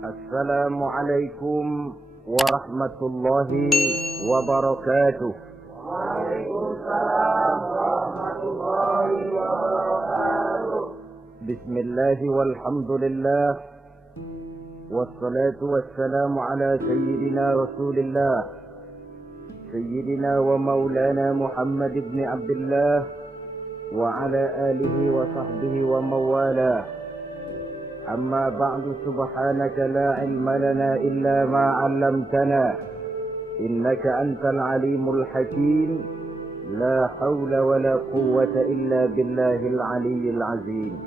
Assalamualaikum warahmatullahi wabarakatuh. Waalaikumsalam warahmatullahi wabarakatuh. Bismillahi walhamdulillah. Wassalatu wassalamu ala sayyidina Rasulillah, sayyidina wa maulana Muhammad ibn Abdullah wa ala alihi wa sahbihi wa mawala. Amma ba'du, subhanaka la ilma lana illa ma 'allamtana innaka antal alimul hakim. La haula wa la quwwata illa billahil aliyyil azim.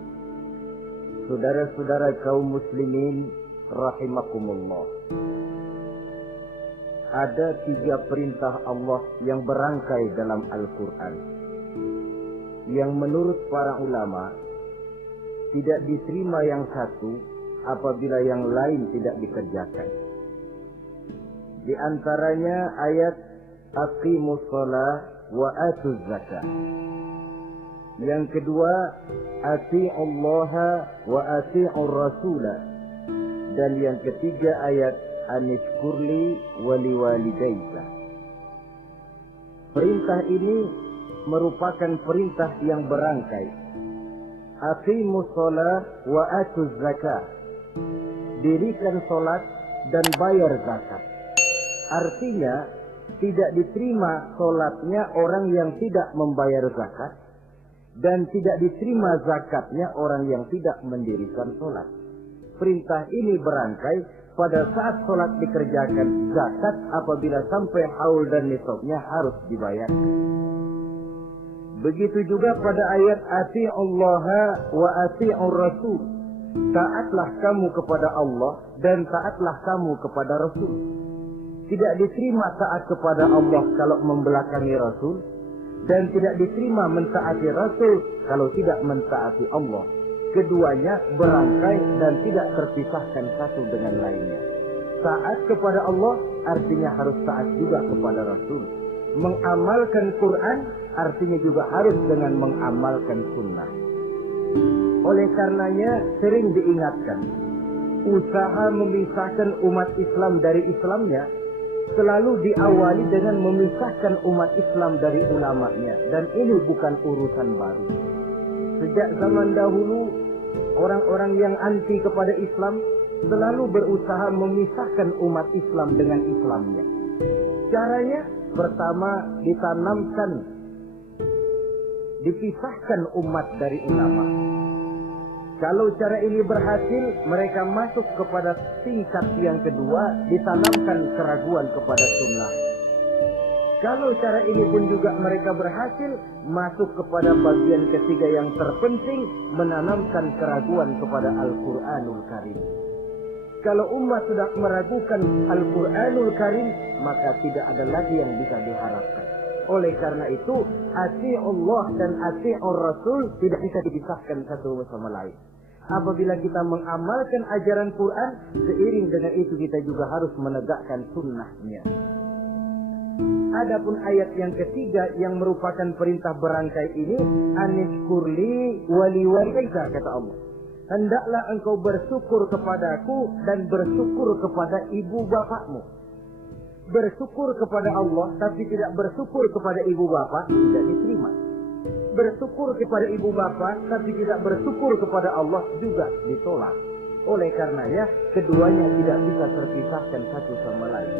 Saudara-saudara kaum muslimin rahimakumullah. Ada 3 perintah Allah yang berangkai dalam Al-Quran, yang menurut para ulama tidak diterima yang satu apabila yang lain tidak dikerjakan. Di antaranya ayat aqimus shalah wa atuz zakah. Yang kedua, ati'ullaha wa ati'ur rasulah. Dan yang ketiga ayat anishkurli wali walidayka. Perintah ini merupakan perintah yang berangkai. Aqimus shalah wa atuz zakah. Dirikan salat dan bayar zakat. Artinya tidak diterima salatnya orang yang tidak membayar zakat, dan tidak diterima zakatnya orang yang tidak mendirikan salat. Perintah ini berangkai pada saat salat dikerjakan, zakat apabila sampai haul dan nisabnya harus dibayar. Begitu juga pada ayat ati'ullaha wa ati'ur rasul. Taatlah kamu kepada Allah dan taatlah kamu kepada Rasul. Tidak diterima taat kepada Allah kalau membelakangi Rasul, dan tidak diterima mentaati Rasul kalau tidak mentaati Allah. Keduanya berangkai dan tidak terpisahkan satu dengan lainnya. Taat kepada Allah artinya harus taat juga kepada Rasul. Mengamalkan Quran artinya juga harus dengan mengamalkan sunnah. Oleh karenanya sering diingatkan, usaha memisahkan umat Islam dari Islamnya selalu diawali dengan memisahkan umat Islam dari ulamanya. Dan ini bukan urusan baru. Sejak zaman dahulu, orang-orang yang anti kepada Islam selalu berusaha memisahkan umat Islam dengan Islamnya. Caranya pertama dipisahkan umat dari ulama. Kalau cara ini berhasil, mereka masuk kepada tingkat yang kedua, ditanamkan keraguan kepada sunnah. Kalau cara ini pun juga mereka berhasil, masuk kepada bagian ketiga yang terpenting, menanamkan keraguan kepada Al-Quranul Karim. Kalau umat sudah meragukan Al-Quranul Karim, maka tidak ada lagi yang bisa diharapkan. Oleh karena itu, ati'ullah dan ati'ur rasul tidak bisa dipisahkan satu sama lain. Apabila kita mengamalkan ajaran Quran, seiring dengan itu kita juga harus menegakkan sunnahnya. Adapun ayat yang ketiga yang merupakan perintah berangkai ini, anishkurli wali walidayka, kata Allah. Hendaklah engkau bersyukur kepadaku dan bersyukur kepada ibu bapakmu. Bersyukur kepada Allah tapi tidak bersyukur kepada ibu bapak tidak diterima. Bersyukur kepada ibu bapak tapi tidak bersyukur kepada Allah juga ditolak. Oleh karenanya keduanya tidak bisa terpisahkan satu sama lain.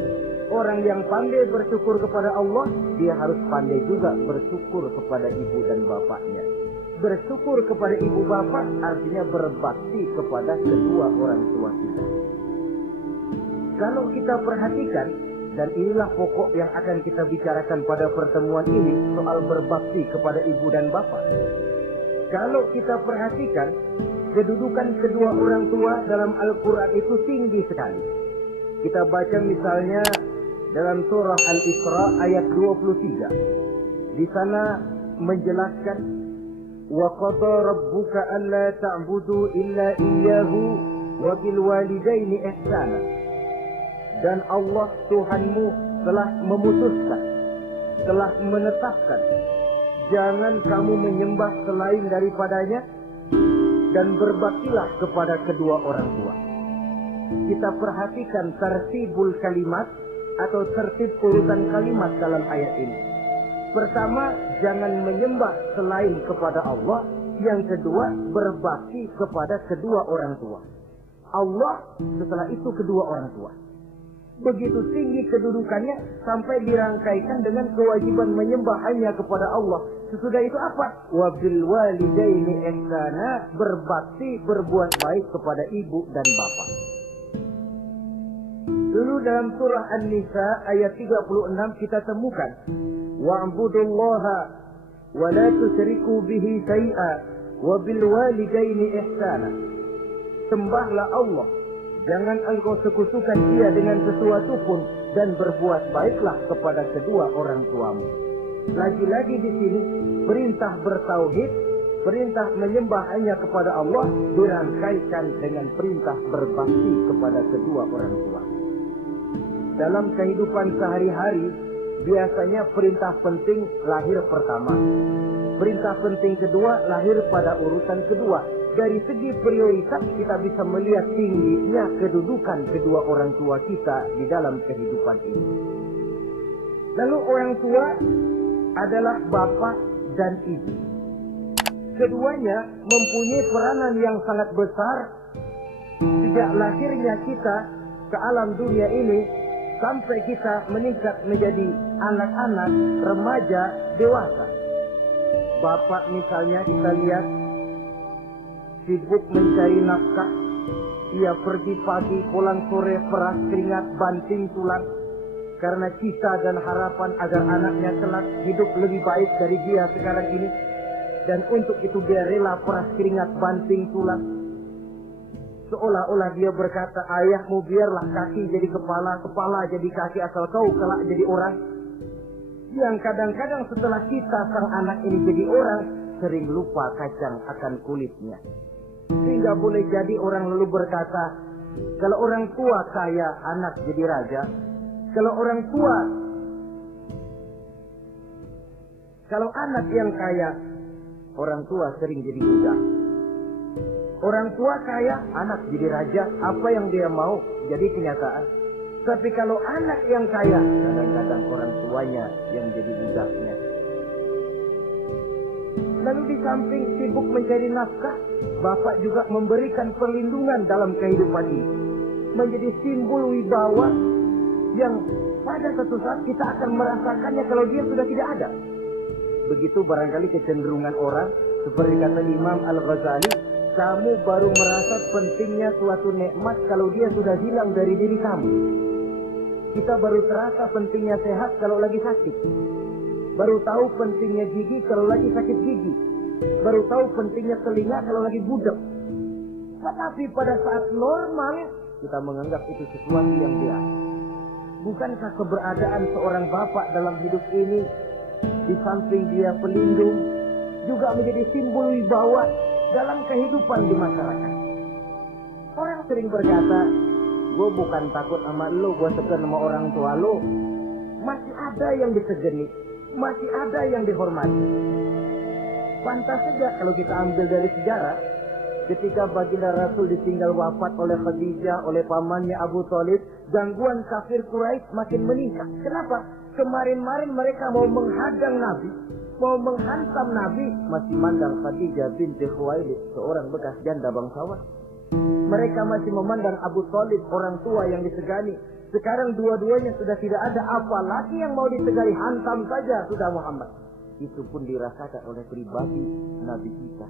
Orang yang pandai bersyukur kepada Allah, dia harus pandai juga bersyukur kepada ibu dan bapaknya. Bersyukur kepada ibu bapak artinya berbakti kepada kedua orang tua kita. Kalau kita perhatikan, dan inilah pokok yang akan kita bicarakan pada pertemuan ini, soal berbakti kepada ibu dan bapak. Kalau kita perhatikan, kedudukan kedua orang tua dalam Al-Quran itu tinggi sekali. Kita baca misalnya dalam surah Al-Isra ayat 23. Di sana menjelaskan, وَقَضَى رَبُّكَ أَلَّا تَعْبُدُوا إِلَّا إِيَّاهُ وَبِالْوَالِدَيْنِ إِحْسَانًا. Dan Allah Tuhanmu telah memutuskan, telah menetapkan, jangan kamu menyembah selain daripadanya, dan berbaktilah kepada kedua orang tua. kita perhatikan tertibul kalimat atau tertib urutan kalimat dalam ayat ini. Pertama, jangan menyembah selain kepada Allah. Yang kedua, berbakti kepada kedua orang tua. Allah, setelah itu kedua orang tua. Begitu tinggi kedudukannya sampai dirangkaikan dengan kewajiban menyembah hanya kepada Allah. Sesudah itu apa? Wabil walidaini ihsana, berbakti, berbuat baik kepada ibu dan bapak. Dulu dalam surah An-Nisa ayat 36 kita temukan wa'budullaha wa la tusyriku bihi syai'a wa bil walidaini ihsana. Sembahlah Allah, jangan engkau sekutukan Dia dengan sesuatu pun, dan berbuat baiklah kepada kedua orang tuamu. Lagi-lagi di sini perintah bertauhid, perintah menyembah hanya kepada Allah dirangkaikan dengan perintah berbakti kepada kedua orang tua. Dalam kehidupan sehari-hari, biasanya perintah penting lahir pertama. Perintah penting kedua lahir pada urutan kedua. Dari segi prioritas kita bisa melihat tingginya kedudukan kedua orang tua kita di dalam kehidupan ini. Lalu orang tua adalah bapak dan ibu. Keduanya mempunyai peranan yang sangat besar sejak lahirnya kita ke alam dunia ini sampai kita meningkat menjadi anak-anak, remaja, dewasa. Bapak misalnya kita lihat sibuk mencari nafkah. Ia pergi pagi, pulang sore, peras keringat, banting tulang. Karena cita dan harapan agar anaknya kelak hidup lebih baik dari dia sekarang ini. Dan untuk itu dia rela peras keringat, banting tulang. Seolah-olah dia berkata, ayahmu biarlah kaki jadi kepala, kepala jadi kaki, asal kau kelak jadi orang. Yang kadang-kadang setelah kita sang anak ini jadi orang, sering lupa kacang akan kulitnya. Sehingga boleh jadi orang lalu berkata, kalau orang tua kaya, anak jadi raja. Kalau anak yang kaya, orang tua sering jadi budak. Orang tua kaya, anak jadi raja. Apa yang dia mau jadi kenyataan. Tapi kalau anak yang kaya, kadang-kadang orang tuanya yang jadi budaknya. Lalu di samping sibuk mencari nafkah, bapak juga memberikan perlindungan dalam kehidupan ini. Menjadi simbol wibawa yang pada suatu saat kita akan merasakannya kalau dia sudah tidak ada. Begitu barangkali kecenderungan orang, seperti kata Imam Al-Ghazali, kamu baru merasa pentingnya suatu nikmat kalau dia sudah hilang dari diri kamu. Kita baru terasa pentingnya sehat kalau lagi sakit. Baru tahu pentingnya gigi kalau lagi sakit gigi. Baru tahu pentingnya telinga kalau lagi budak. Tetapi pada saat normal, kita menganggap itu sesuatu yang biasa. Bukankah keberadaan seorang bapak dalam hidup ini, di samping dia pelindung, juga menjadi simbol wibawa dalam kehidupan di masyarakat? Orang sering berkata, gue bukan takut sama lo, gue segan sama orang tua lo. Masih ada yang disegani, masih ada yang dihormati. Pantas saja kalau kita ambil dari sejarah, ketika baginda Rasul ditinggal wafat oleh Khadijah, oleh pamannya Abu Thalib, gangguan kafir Quraisy makin meningkat. Kenapa? Kemarin-marin mereka mau menghadang Nabi, mau menghantam Nabi, masih mandang Khadijah binti Khuwailid, seorang bekas janda bangsawan. Mereka masih memandang Abu Thalib, orang tua yang disegani. Sekarang dua-duanya sudah tidak ada, apalagi yang mau disegani, hantam saja sudah Muhammad. Itu pun dirasakan oleh pribadi Nabi kita.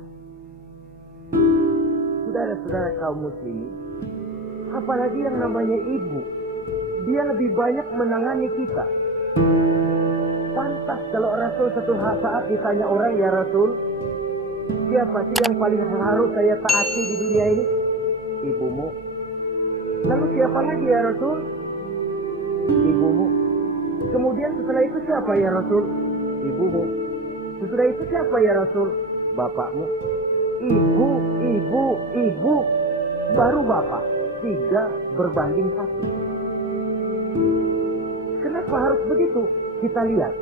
Saudara-saudara kaum muslimin, apalagi yang namanya ibu, dia lebih banyak menangani kita. Pantas kalau Rasul satu saat ditanya orang, ya Rasul, siapa sih yang paling harus saya taati di dunia ini? Ibumu. Lalu siapa lagi ya Rasul? Ibumu. Kemudian setelah itu siapa ya Rasul? Ibumu. Setelah itu siapa ya Rasul? Bapakmu. Ibu, ibu, ibu, baru bapak. 3 berbanding 1. Kenapa harus begitu? Kita lihat.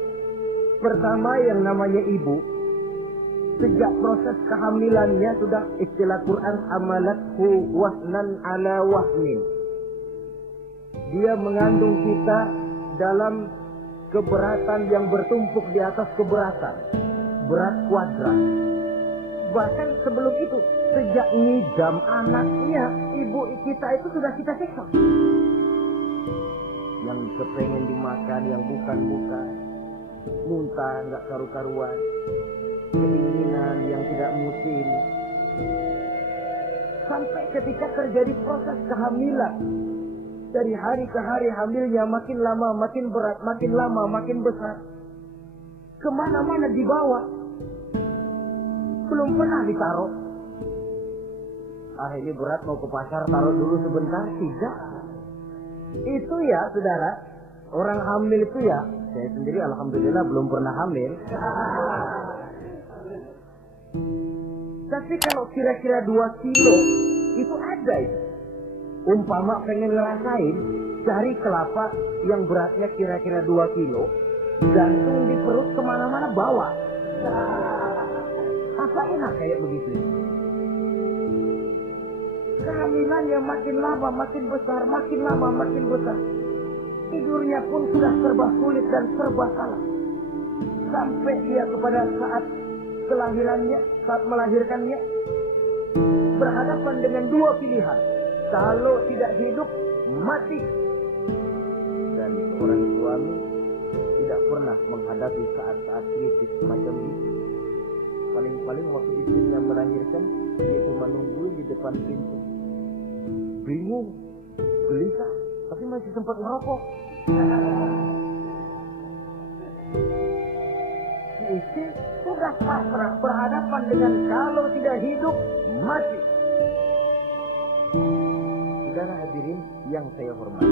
Pertama yang namanya ibu, sejak proses kehamilannya sudah istilah Quran amalathu wahnan ala wahnin. dia mengandung kita dalam keberatan yang bertumpuk di atas keberatan. Berat kuadrat. Bahkan sebelum itu, sejak ngidam anaknya, ibu kita itu sudah kita siksa. Yang kepengen dimakan, yang bukan-bukan. Muntah, nggak karu-karuan. Keinginan yang tidak musim. Sampai ketika terjadi proses kehamilan. Dari hari ke hari hamilnya makin lama, makin berat, makin lama, makin besar. Kemana-mana dibawa. Belum pernah ditaruh. Ini berat mau ke pasar, taruh dulu sebentar. Tidak. Itu ya saudara, orang hamil itu ya, saya sendiri alhamdulillah belum pernah hamil. Tapi kalau kira-kira 2 kilo, itu ada itu. Umpama pengen ngerasain, cari kelapa yang beratnya kira-kira 2 kilo, gantung di perut kemana-mana bawa. Apa enak kayak begitu? Kehamilannya makin lama makin besar, makin lama makin besar. Tidurnya pun sudah serba sulit dan serba salah. Sampai dia kepada saat kelahirannya, saat melahirkannya, berhadapan dengan 2 pilihan. Kalau tidak hidup, mati. Dan seorang suami tidak pernah menghadapi saat-saat kritis semacam itu. Paling-paling waktu istrinya melahirkan, dia cuma nungguin di depan pintu. Bingung, gelisah, tapi masih sempat merokok. Si istri sudah pasrah berhadapan dengan kalau tidak hidup, mati. Saudara hadirin yang saya hormati,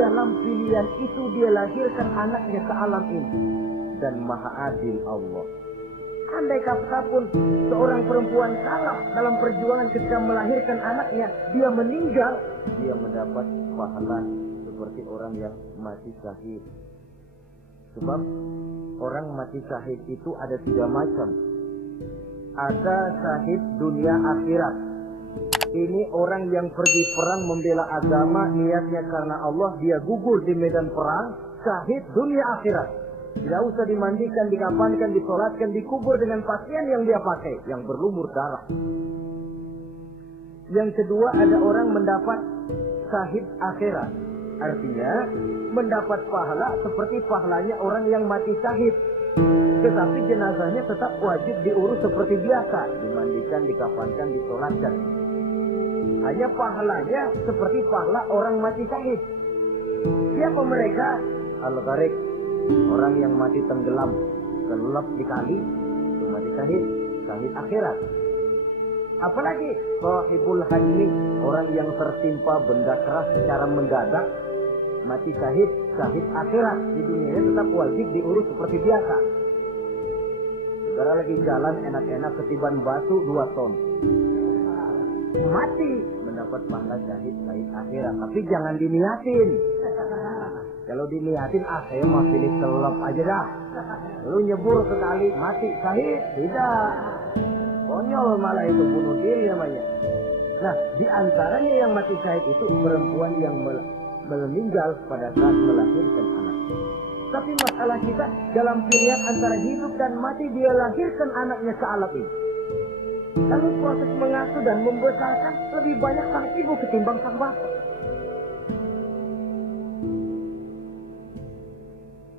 dalam pilihan itu dia lahirkan anaknya ke alam ini. Dan maha adil Allah. Andai kata pun seorang perempuan kalah dalam perjuangan ketika melahirkan anaknya, dia meninggal, dia mendapat pahala seperti orang yang mati syahid. Sebab orang mati syahid itu ada 3 macam. Ada syahid dunia akhirat. Ini orang yang pergi perang membela agama, niatnya karena Allah, dia gugur di medan perang, syahid dunia akhirat. Tidak usah dimandikan, dikafankan, disolatkan, dikubur dengan pakaian yang dia pakai, yang berlumur darah. Yang kedua, ada orang mendapat syahid akhirat. Artinya, mendapat pahala seperti pahalanya orang yang mati syahid. Tetapi jenazahnya tetap wajib diurus seperti biasa. Dimandikan, dikafankan, disolatkan. Hanya pahalanya seperti pahala orang mati syahid. Siapa mereka? Al-Gharik. Orang yang mati tenggelam, kelelep di kali, itu mati syahid, syahid akhirat. Apalagi sahibul hadmi, orang yang tertimpa benda keras secara mendadak, mati syahid, syahid akhirat. Di dunia ini tetap wajib diurus seperti biasa. Saudara lagi jalan enak-enak ketiban batu 2 ton. Mati, mendapat pahala syahid, syahid akhirat. Tapi jangan diniatin. Kalau diniatin, saya mau pilih kelelep aja dah. Lu nyebur sekali, mati syahid. Tidak. Konyol malah itu, bunuh diri namanya. Nah, di antaranya yang mati syahid itu perempuan yang meninggal pada saat melahirkan anak. Tapi masalah kita dalam pilihan antara hidup dan mati, dia lahirkan anaknya ke alam ini. Lalu proses mengasuh dan membesarkan lebih banyak sang ibu ketimbang sang bapak.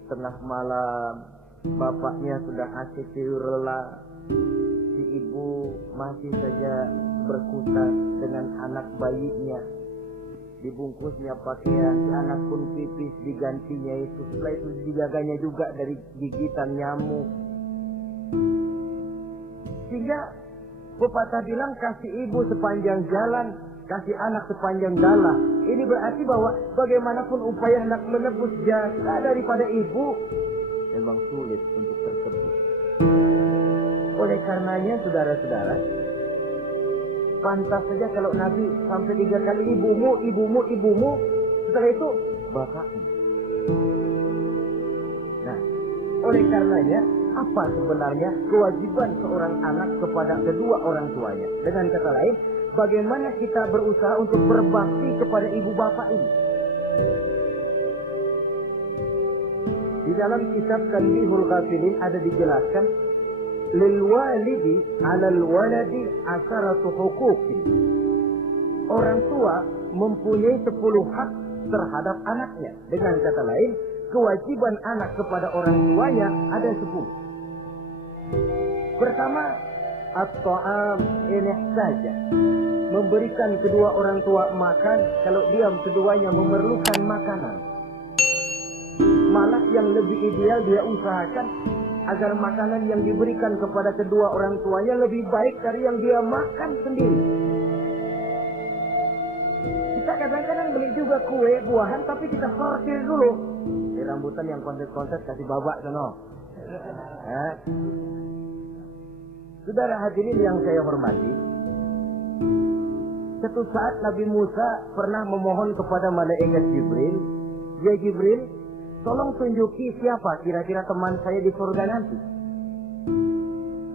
Tengah malam, bapaknya sudah asyik tidur lelah. Si ibu masih saja berkutat dengan anak bayinya. Dibungkusnya pakaian, si anak pun pipis, digantinya itu. Setelah itu dijaganya juga dari gigitan nyamuk. Sehingga pepatah bilang kasih ibu sepanjang jalan, kasih anak sepanjang dalah. Ini berarti bahwa bagaimanapun upaya hendak menebus jasa daripada ibu, memang sulit untuk tersebut. Oleh karenanya saudara-saudara, pantas saja kalau Nabi sampai 3 kali ibumu, setelah itu bapakmu. Nah, oleh karenanya apa sebenarnya kewajiban seorang anak kepada kedua orang tuanya? Dengan kata lain, bagaimana kita berusaha untuk berbakti kepada ibu bapak ini? Di dalam kitab Tanbihul Ghafilin ada dijelaskan lil walidi 'alal waladi asharatu huquqin. Orang tua mempunyai 10 hak terhadap anaknya. Dengan kata lain, kewajiban anak kepada orang tuanya ada 10. Pertama, at-ta'am in ihtaja. Memberikan kedua orang tua makan kalau dia keduanya memerlukan makanan. Malah yang lebih ideal dia usahakan agar makanan yang diberikan kepada kedua orang tuanya lebih baik dari yang dia makan sendiri. Kita kadang-kadang beli juga kue, buahan, tapi kita sortir dulu. Di rambutan yang kontes-kontes kasih babak sono. Saudara hadirin yang saya hormati, suatu saat Nabi Musa pernah memohon kepada malaikat Jibril, "Ya Jibril, tolong tunjuki siapa kira-kira teman saya di surga nanti."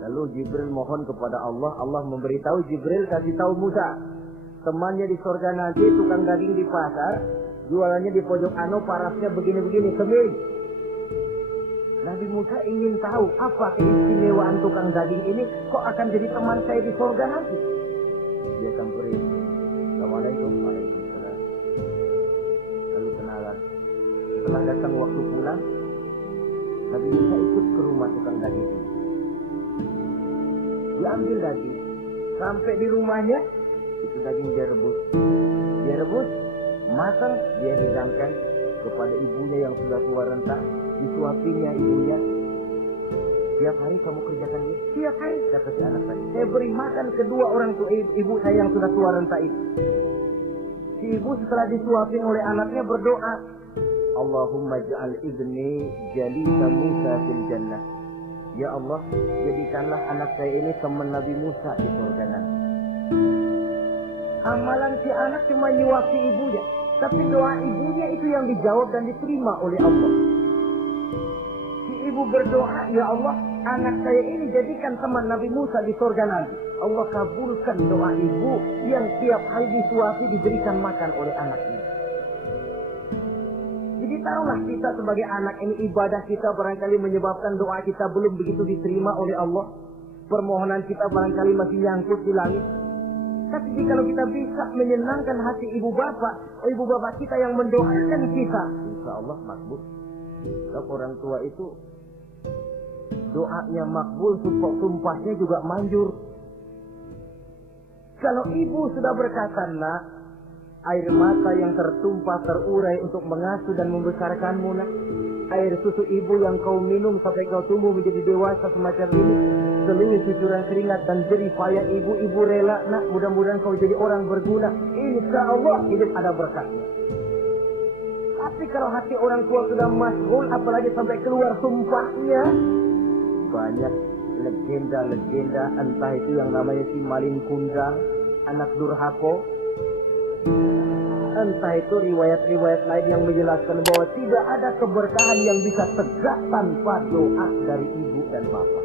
Lalu Jibril mohon kepada Allah, Allah memberitahu Jibril kasih tahu Musa, temannya di surga nanti tukang daging di pasar, jualannya di pojok parasnya begini-begini, seming. Nabi Musa ingin tahu apa keistimewaan tukang daging ini kok akan jadi teman saya di surga nanti. Dia samperin, "Assalamualaikum." "Waalaikumsalam." Lalu kenalan. Setelah datang waktu pulang, Nabi Musa ikut ke rumah tukang daging ini. Dia ambil daging. Sampai di rumahnya, itu daging dia rebus. Dia rebus, matang, dia hidangkan kepada ibunya yang sudah tua renta. Disuapinya ibunya. "Tiap hari kamu kerjakan ini?" "Tiap hari," kata si anak tadi. "Saya beri makan kedua orang tua ibu saya yang sudah tua renta itu." Si ibu setelah disuapin oleh anaknya berdoa, "Allahumma ja'al ibni jalisa Musa fil jannah." Ya Allah, jadikanlah anak saya ini teman Nabi Musa di surga nanti. Amalan si anak cuma nyuapi ibunya, tapi doa ibunya itu yang dijawab dan diterima oleh Allah. Si ibu berdoa, "Ya Allah, anak saya ini jadikan teman Nabi Musa di surga nanti." Allah kabulkan doa ibu yang tiap hari disuapi diberikan makan oleh anak ini. Jadi taruhlah kita sebagai anak ini, ibadah kita barangkali menyebabkan doa kita belum begitu diterima oleh Allah. Permohonan kita barangkali masih nyangkut di langit. Tapi kalau kita bisa menyenangkan hati ibu bapak kita yang mendoakan kita, insya Allah makbul. Sebab orang tua itu doanya makbul, sumpahnya juga manjur. Kalau ibu sudah berkata, "Nak, air mata yang tertumpah terurai untuk mengasuh dan membesarkanmu, nak. Air susu ibu yang kau minum sampai kau tumbuh menjadi dewasa semacam ini, seluruh cucuran keringat dan jerih payah ibu rela, nak. Mudah-mudahan kau jadi orang berguna. Insya Allah hidup ada berkahnya." Tapi kalau hati orang tua sudah masgul, apalagi sampai keluar sumpahnya, banyak legenda-legenda, entah itu yang namanya si Malin Kundang, anak durhako, entah itu riwayat-riwayat lain yang menjelaskan bahwa tidak ada keberkahan yang bisa tegak tanpa doa dari ibu dan bapak.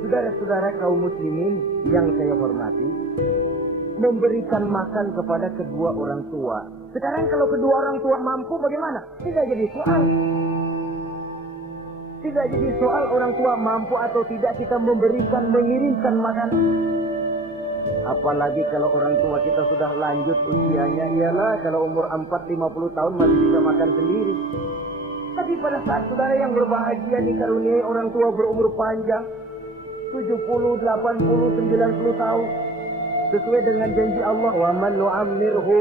Saudara-saudara kaum muslimin yang saya hormati, memberikan makan kepada kedua orang tua. Sekarang kalau kedua orang tua mampu bagaimana? Tidak jadi soal. Tidak jadi soal orang tua mampu atau tidak kita memberikan, mengirimkan makanan. Apalagi kalau orang tua kita sudah lanjut usianya, iyalah kalau umur 40-50 tahun masih bisa makan sendiri. Tapi pada saat saudara yang berbahagia dikaruniai orang tua berumur panjang, 70, 80, 90 tahun, sesuai dengan janji Allah, "Wa man nu'ammirhu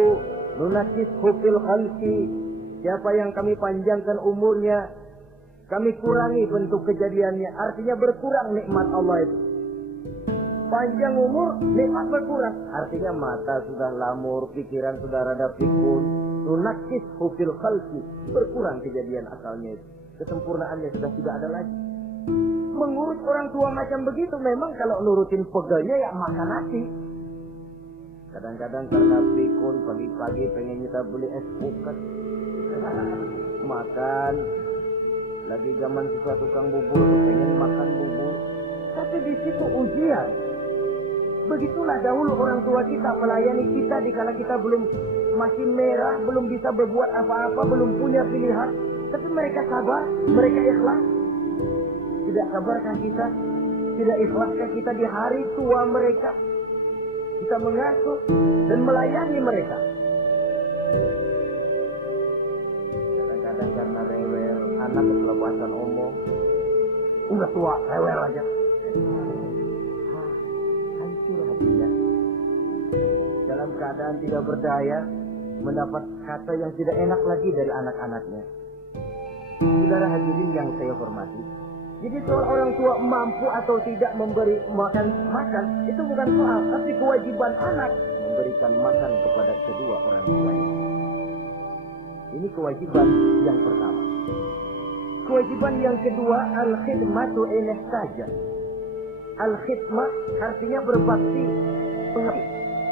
nunakkishu fil khalqi." Siapa yang kami panjangkan umurnya, kami kurangi bentuk kejadiannya. Artinya berkurang nikmat Allah itu. Panjang umur, nikmat berkurang. Artinya mata sudah lamur, pikiran sudah rada pikun. Nunakkishu fil khalqi. Berkurang kejadian asalnya itu. Kesempurnaannya sudah tidak ada lagi. Mengurus orang tua macam begitu memang kalau nurutin pegelnya ya makan nasi. Kadang-kadang karena pikun, pagi-pagi pengen kita beli es pukat. Makan. Lagi zaman susah tukang bubur, pengen makan bubur. Tapi di situ ujian. Begitulah dahulu orang tua kita melayani kita dikala kita belum masih merah, belum bisa berbuat apa-apa, belum punya pilihan. Tapi mereka sabar, mereka ikhlas. Tidak sabarkah kita? Tidak ikhlaskah kita di hari tua mereka? Kita mengasuh dan melayani mereka. Kadang-kadang karena rewel, anak kelepasan omong. Udah tua, rewel aja. Hancur hatinya. Dalam keadaan tidak berdaya, mendapat kata yang tidak enak lagi dari anak-anaknya. Saudara hadirin yang saya hormati, jadi soal orang tua mampu atau tidak memberi makan, itu bukan soal, tapi kewajiban anak memberikan makan kepada kedua orang tuanya. Ini kewajiban yang pertama. Kewajiban yang kedua, al-khidmatu ilaih saja. Al-khidmah artinya berbakti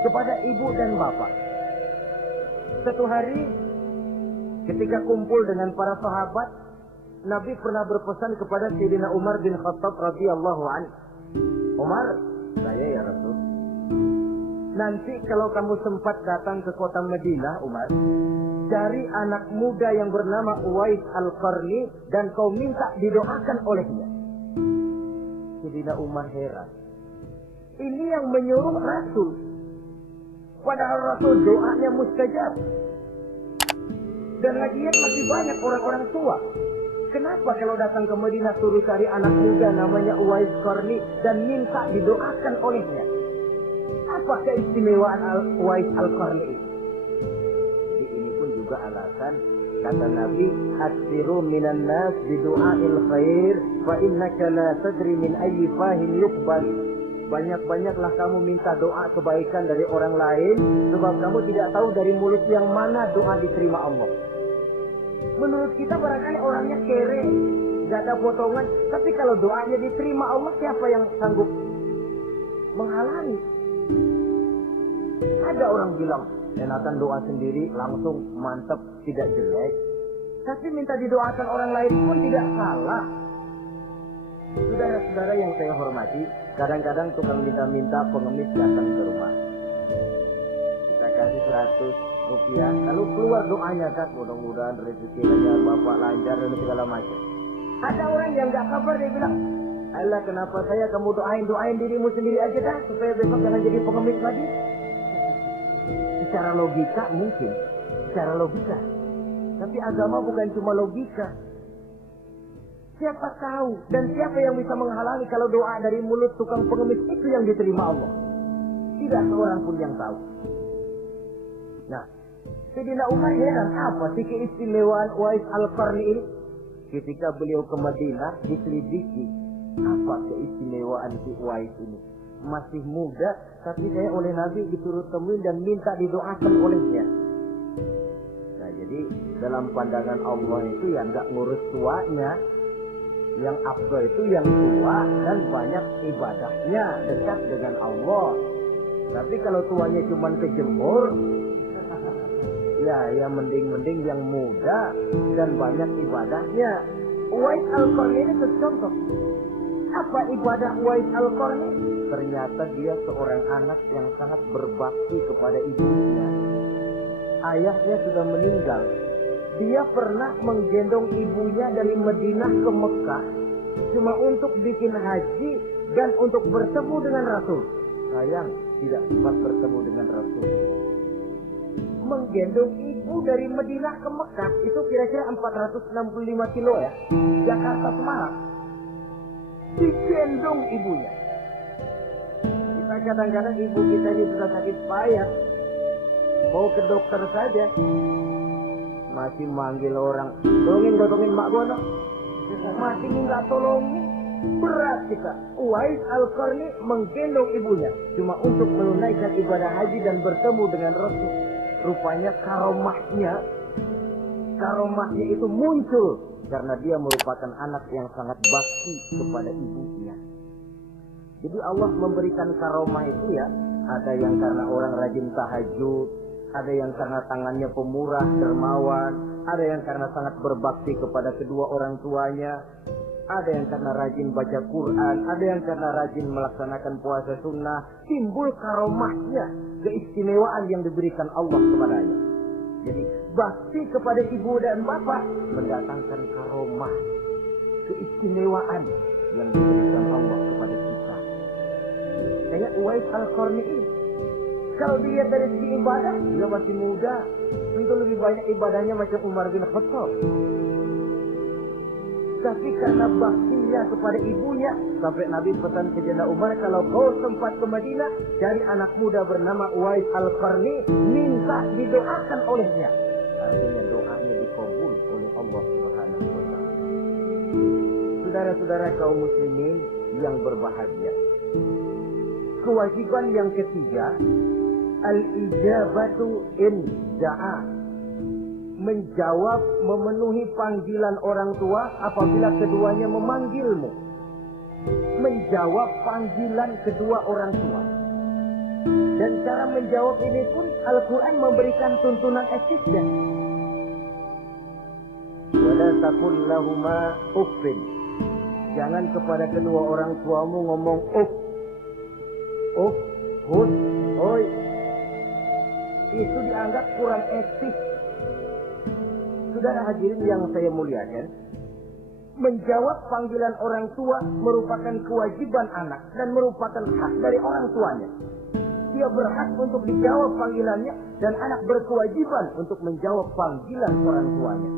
kepada ibu dan bapak. Satu hari ketika kumpul dengan para sahabat, Nabi pernah berpesan kepada Sayyidina Umar bin Khattab radhiyallahu anhu. Umar, saya ya Rasul, nanti kalau kamu sempat datang ke kota Madinah, Umar, cari anak muda yang bernama Uwais Al-Qarni dan kau minta didoakan olehnya. Sayyidina Umar heran. Ini yang menyuruh Rasul. Padahal Rasul doanya mustajab. Dan lagian masih banyak orang-orang tua. Kenapa kalau datang ke Madinah suruh cari anak muda namanya Uwais Qarni dan minta didoakan olehnya? Apa keistimewaan Uwais Al-Qarni itu? Jadi ini pun juga alasan kata Nabi, "Aksiru minan nas bidu'ail khair fa innaka la tadri min ayyi fahin yuqbal." Banyak-banyaklah kamu minta doa kebaikan dari orang lain, sebab kamu tidak tahu dari mulut yang mana doa diterima Allah. Menurut kita barangkali orangnya kere, gak ada potongan, tapi kalau doanya diterima Allah, siapa yang sanggup menghalangi? Ada orang bilang, enakan doa sendiri langsung mantap, tidak jelek. Tapi minta didoakan orang lain pun tidak salah. Saudara-saudara yang saya hormati, kadang-kadang tukang minta-minta pengemis datang ke rumah. Kita kasih 100 rupiah, lalu keluar doanya kan, mudah-mudahan rezekinya bapak lancar dan segala macam. Ada orang yang gak sabar, dia bilang, Allah kenapa saya kamu doain dirimu sendiri aja dah, supaya besok jangan jadi pengemis lagi. Secara logika mungkin, secara logika. Tapi agama bukan cuma logika. Siapa tahu dan siapa yang bisa menghalangi kalau doa dari mulut tukang pengemis itu yang diterima Allah? Tidak seorang pun yang tahu. Nah, Sayyidina Umar heran apa sih keistimewaan Uwais Al-Qarni ini? Ketika beliau ke Madinah diselidiki, apa keistimewaan si Uwais ini? Masih muda, tapi saya oleh Nabi disuruh temuin dan minta didoakan olehnya. Nah, jadi dalam pandangan Allah itu yang nggak ngurus tuanya. Yang afdal itu yang tua dan banyak ibadahnya, dekat dengan Allah. Tapi kalau tuanya cuma kejemur, ya mending yang muda dan banyak ibadahnya. Uwais Al-Qarni ini contoh. Apa ibadah Uwais Al-Qarni? Ternyata dia seorang anak yang sangat berbakti kepada ibunya. Ayahnya sudah meninggal. Dia pernah menggendong ibunya dari Madinah ke Mekah cuma untuk bikin haji dan untuk bertemu dengan Rasul. Sayang, tidak sempat bertemu dengan Rasul. Menggendong ibu dari Madinah ke Mekah itu kira-kira 465 kilo ya. Jakarta Semarang. Digendong ibunya. Kita kadang-kadang ibu kita ini sudah sakit payah. Mau ke dokter saja. Masih manggil orang, gotongin mak gono. Masih minta tolongin. Berat kita. Uwais Al-Qarni menggendong ibunya cuma untuk menunaikan ibadah haji dan bertemu dengan Rasul. Rupanya karomahnya itu muncul karena dia merupakan anak yang sangat bakti kepada ibunya. Jadi Allah memberikan karomah itu ya, ada yang karena orang rajin tahajud, ada yang karena tangannya pemurah, dermawan, ada yang karena sangat berbakti kepada kedua orang tuanya, ada yang karena rajin baca Quran, ada yang karena rajin melaksanakan puasa sunnah. Timbul karomahnya, keistimewaan yang diberikan Allah kepadanya. Jadi bakti kepada ibu dan bapak mendatangkan karomah, keistimewaan yang diberikan Allah kepada kita. Kayak Uwais Al-Qarni ini, kalau dilihat dari segi ibadah, dia masih muda, tentu lebih banyak ibadahnya macam Umar bin Khattab. Tapi karena baktinya kepada ibunya, sampai Nabi pesan ke Janda Umar, kalau kau sempat ke Madinah, cari anak muda bernama Uwais Al-Qarni, minta didoakan olehnya. Artinya doanya dikabul oleh Allah Subhanahu wa Ta'ala. Saudara-saudara kaum muslimin yang berbahagia, kewajiban yang ketiga, al-ijabatu in da'a, menjawab, memenuhi panggilan orang tua apabila keduanya memanggilmu. Menjawab panggilan kedua orang tua. Dan cara menjawab ini pun Al-Quran memberikan tuntunan etiknya. Wala taqul lahuma uffin. Jangan kepada kedua orang tuamu ngomong uff. Uff, hus, oi. Itu dianggap kurang etis. Saudara hadirin yang saya muliakan, menjawab panggilan orang tua merupakan kewajiban anak dan merupakan hak dari orang tuanya. Dia berhak untuk dijawab panggilannya dan anak berkewajiban untuk menjawab panggilan orang tuanya.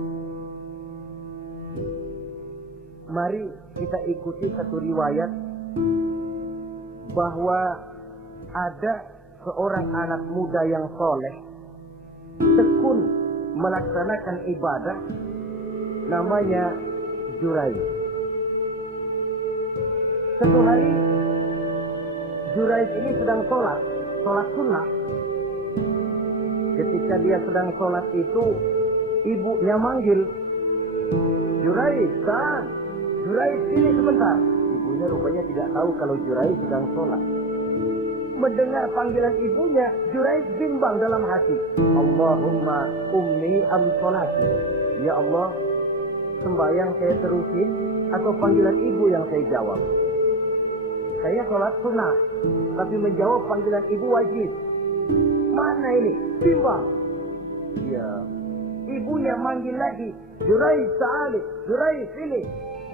Mari kita ikuti satu riwayat bahwa ada seorang anak muda yang soleh, tekun melaksanakan ibadah, namanya Juraij. Satu hari Juraij ini sedang sholat sunnah. Ketika dia sedang sholat itu, ibunya manggil, Juraij, kan? Juraij, sini sebentar. Ibunya rupanya tidak tahu kalau Juraij sedang sholat. Mendengar panggilan ibunya, Juraij bimbang dalam hati. Allahumma ummi am sholati. Ya Allah, sembahyang saya terusin atau panggilan ibu yang saya jawab? Saya sholat sunnah, tapi menjawab panggilan ibu wajib. Mana ini? Bimbang. Ya, ibunya manggil lagi, Juraij ta'ali, Juraij sini.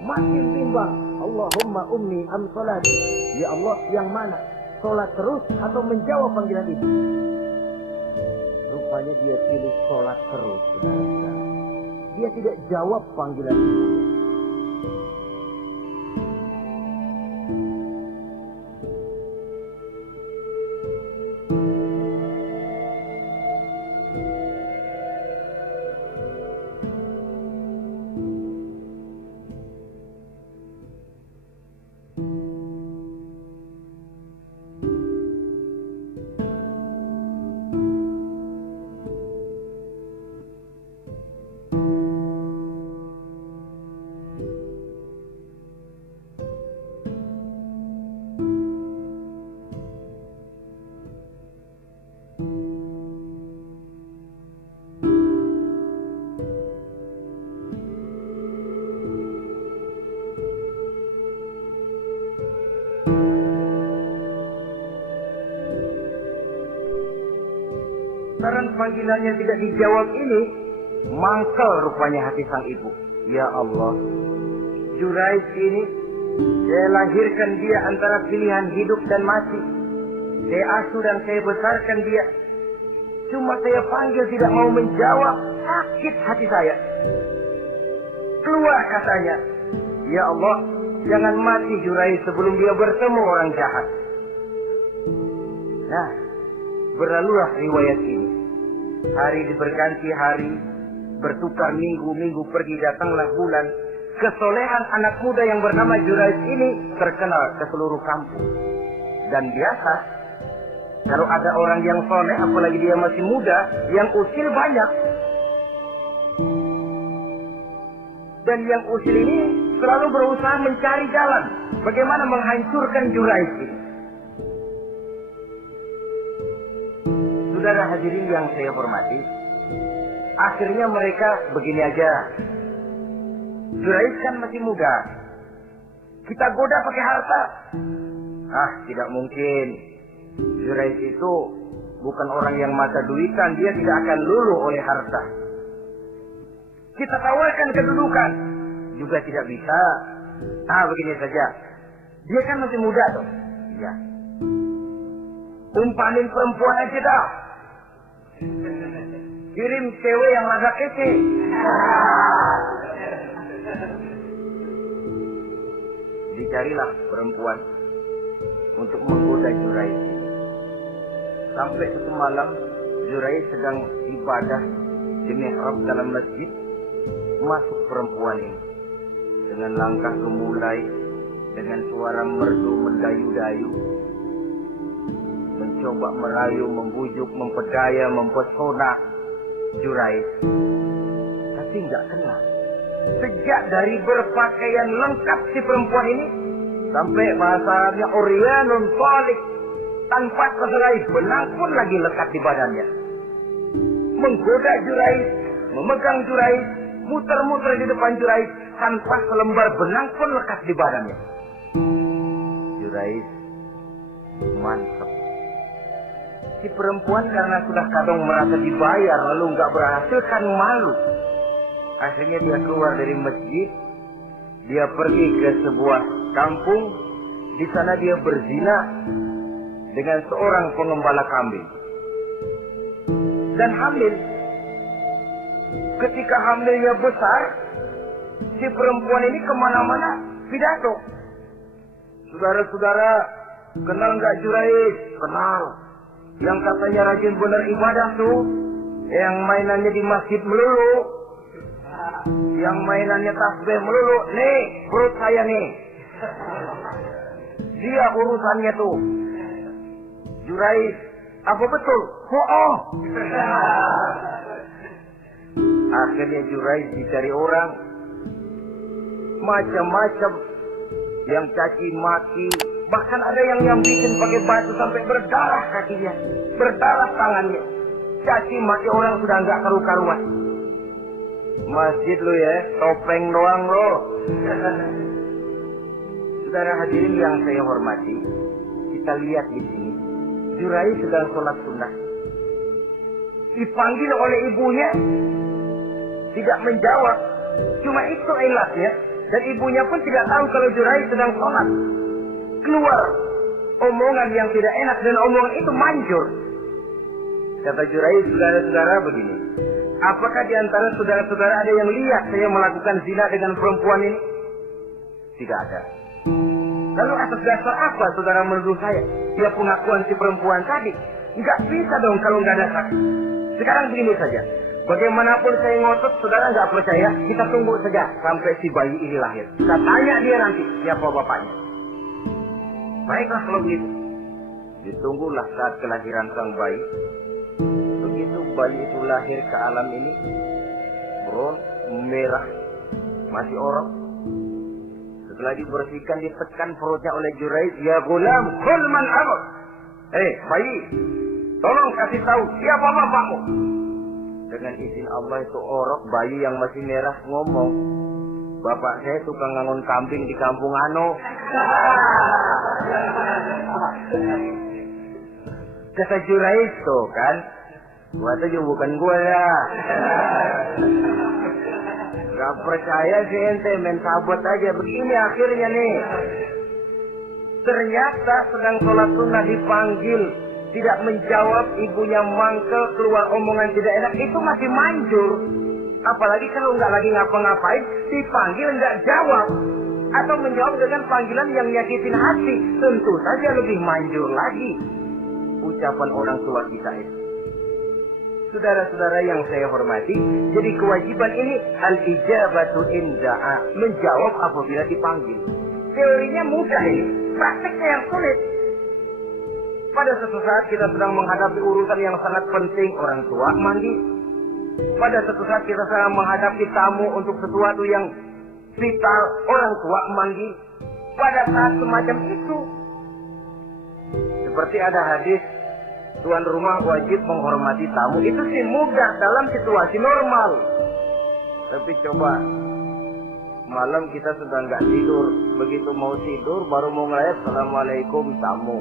Makin bimbang. Allahumma ummi am sholati. Ya Allah, yang mana? Sholat terus atau menjawab panggilan ibu? Rupanya dia pilih sholat terus. Dia tidak jawab panggilan ibunya. Karena panggilannya tidak dijawab ini, mangkel rupanya hati sang ibu. Ya Allah, Juraij ini, saya lahirkan dia antara pilihan hidup dan mati. Saya asuh dan saya besarkan dia. Cuma saya panggil tidak mau menjawab, sakit hati saya. Keluar katanya, ya Allah, jangan mati Juraij sebelum dia bertemu orang jahat. Nah, berlalulah riwayat ini. Hari berganti hari, bertukar minggu pergi datanglah bulan. Kesolehan anak muda yang bernama Juraij ini terkenal ke seluruh kampung. Dan biasa, kalau ada orang yang soleh, apalagi dia masih muda, yang usil banyak. Dan yang usil ini selalu berusaha mencari jalan bagaimana menghancurkan Juraij ini. Saudara hadirin yang saya hormati, akhirnya mereka begini aja. Juraij kan masih muda, kita goda pakai harta. Ah, tidak mungkin. Juraij itu bukan orang yang mata duitan, dia tidak akan luluh oleh harta. Kita tawarkan kedudukan, juga tidak bisa. Begini saja. Dia kan masih muda tuh. Ya. Umpanin perempuan aja dah. Kirim cewek yang agak kece. Dicarilah perempuan untuk menggoda Juraij. Sampai suatu malam Juraij sedang ibadah di mihrab dalam masjid. Masuk perempuan ini dengan langkah gemulai, dengan suara merdu mendayu-dayu, mencoba merayu, membujuk, mempedaya, mempesona Juraij. Tapi nggak kena. Sejak dari berpakaian lengkap si perempuan ini sampai bahasanya Oryanun Falik, tanpa kehelai benang pun lagi lekat di badannya. Menggoda Juraij, memegang Juraij, muter-muter di depan Juraij, tanpa selembar benang pun lekat di badannya. Juraij mantap. Si perempuan karena sudah kadang merasa dibayar lalu nggak berhasil kan malu. Akhirnya dia keluar dari masjid, dia pergi ke sebuah kampung. Di sana dia berzina dengan seorang pengembala kambing dan hamil. Ketika hamilnya besar, si perempuan ini kemana-mana pidato. Saudara-saudara, kenal nggak Juraij? Kenal. Yang katanya rajin benar ibadah tuh, yang mainannya di masjid melulu, yang mainannya tasbih melulu. Nih, perut saya nih. Dia urusannya tuh. Juraij, apa betul? Oh. Akhirnya Juraij dicari orang, macam-macam, yang caci maki, bahkan ada yang bikin pakai batu sampai berdarah kakinya, berdarah tangannya. Caci maki orang sudah nggak karu-karuan. Masjid lu ya, topeng doang lo. Saudara hadirin yang saya hormati, kita lihat di sini, Juraij sedang sholat sunnah. Dipanggil oleh ibunya, tidak menjawab. Cuma itu ilatnya. Dan ibunya pun tidak tahu kalau Juraij sedang sholat. Keluar omongan yang tidak enak dan omongan itu manjur. Kata Juraij, saudara-saudara begini. Apakah di antara saudara-saudara ada yang lihat saya melakukan zina dengan perempuan ini? Tidak ada. Lalu atas dasar apa saudara menuduh saya? Dia pengakuan si perempuan tadi. Nggak bisa dong kalau nggak ada saksi. Sekarang begini saja. Bagaimanapun saya ngotot, saudara nggak percaya, kita tunggu saja sampai si bayi ini lahir. Kita tanya dia nanti siapa bapaknya. Baiklah kalau begitu. Ditunggulah saat kelahiran sang bayi. Begitu bayi itu lahir ke alam ini, bron merah, masih orok. Setelah dibersihkan, ditekan perutnya oleh Juraij. Ya gulam, kul man abak. Bayi, tolong kasih tahu siapa bapakmu. Dengan izin Allah itu orok, bayi yang masih merah ngomong, bapak saya tukang ngangon kambing di kampung Ano. Kata Juraij tuh kan, gua tuh bukan gua ya. Gak percaya sih ente, main sabot aja. Begini akhirnya nih. Ternyata sedang sholat sunnah dipanggil, tidak menjawab, ibunya mangkel, keluar omongan tidak enak, itu masih manjur. Apalagi kalau nggak lagi ngapa-ngapain, dipanggil nggak jawab. Atau menjawab dengan panggilan yang nyakitin hati, tentu saja lebih manjur lagi. Ucapan orang tua kita itu. Saudara-saudara yang saya hormati, jadi kewajiban ini al-ijabatu inda'a, menjawab apabila dipanggil. Teorinya mudah ini, prakteknya yang sulit. Pada suatu saat kita sedang menghadapi urusan yang sangat penting, orang tua mandi. Pada suatu saat kita sedang menghadapi tamu untuk sesuatu yang vital, orang tua mandi. Pada saat semacam itu, seperti ada hadis, tuan rumah wajib menghormati tamu. Itu sih mudah dalam situasi normal. Tapi coba malam kita sudah nggak tidur, begitu mau tidur baru mau ngelayat assalamualaikum tamu.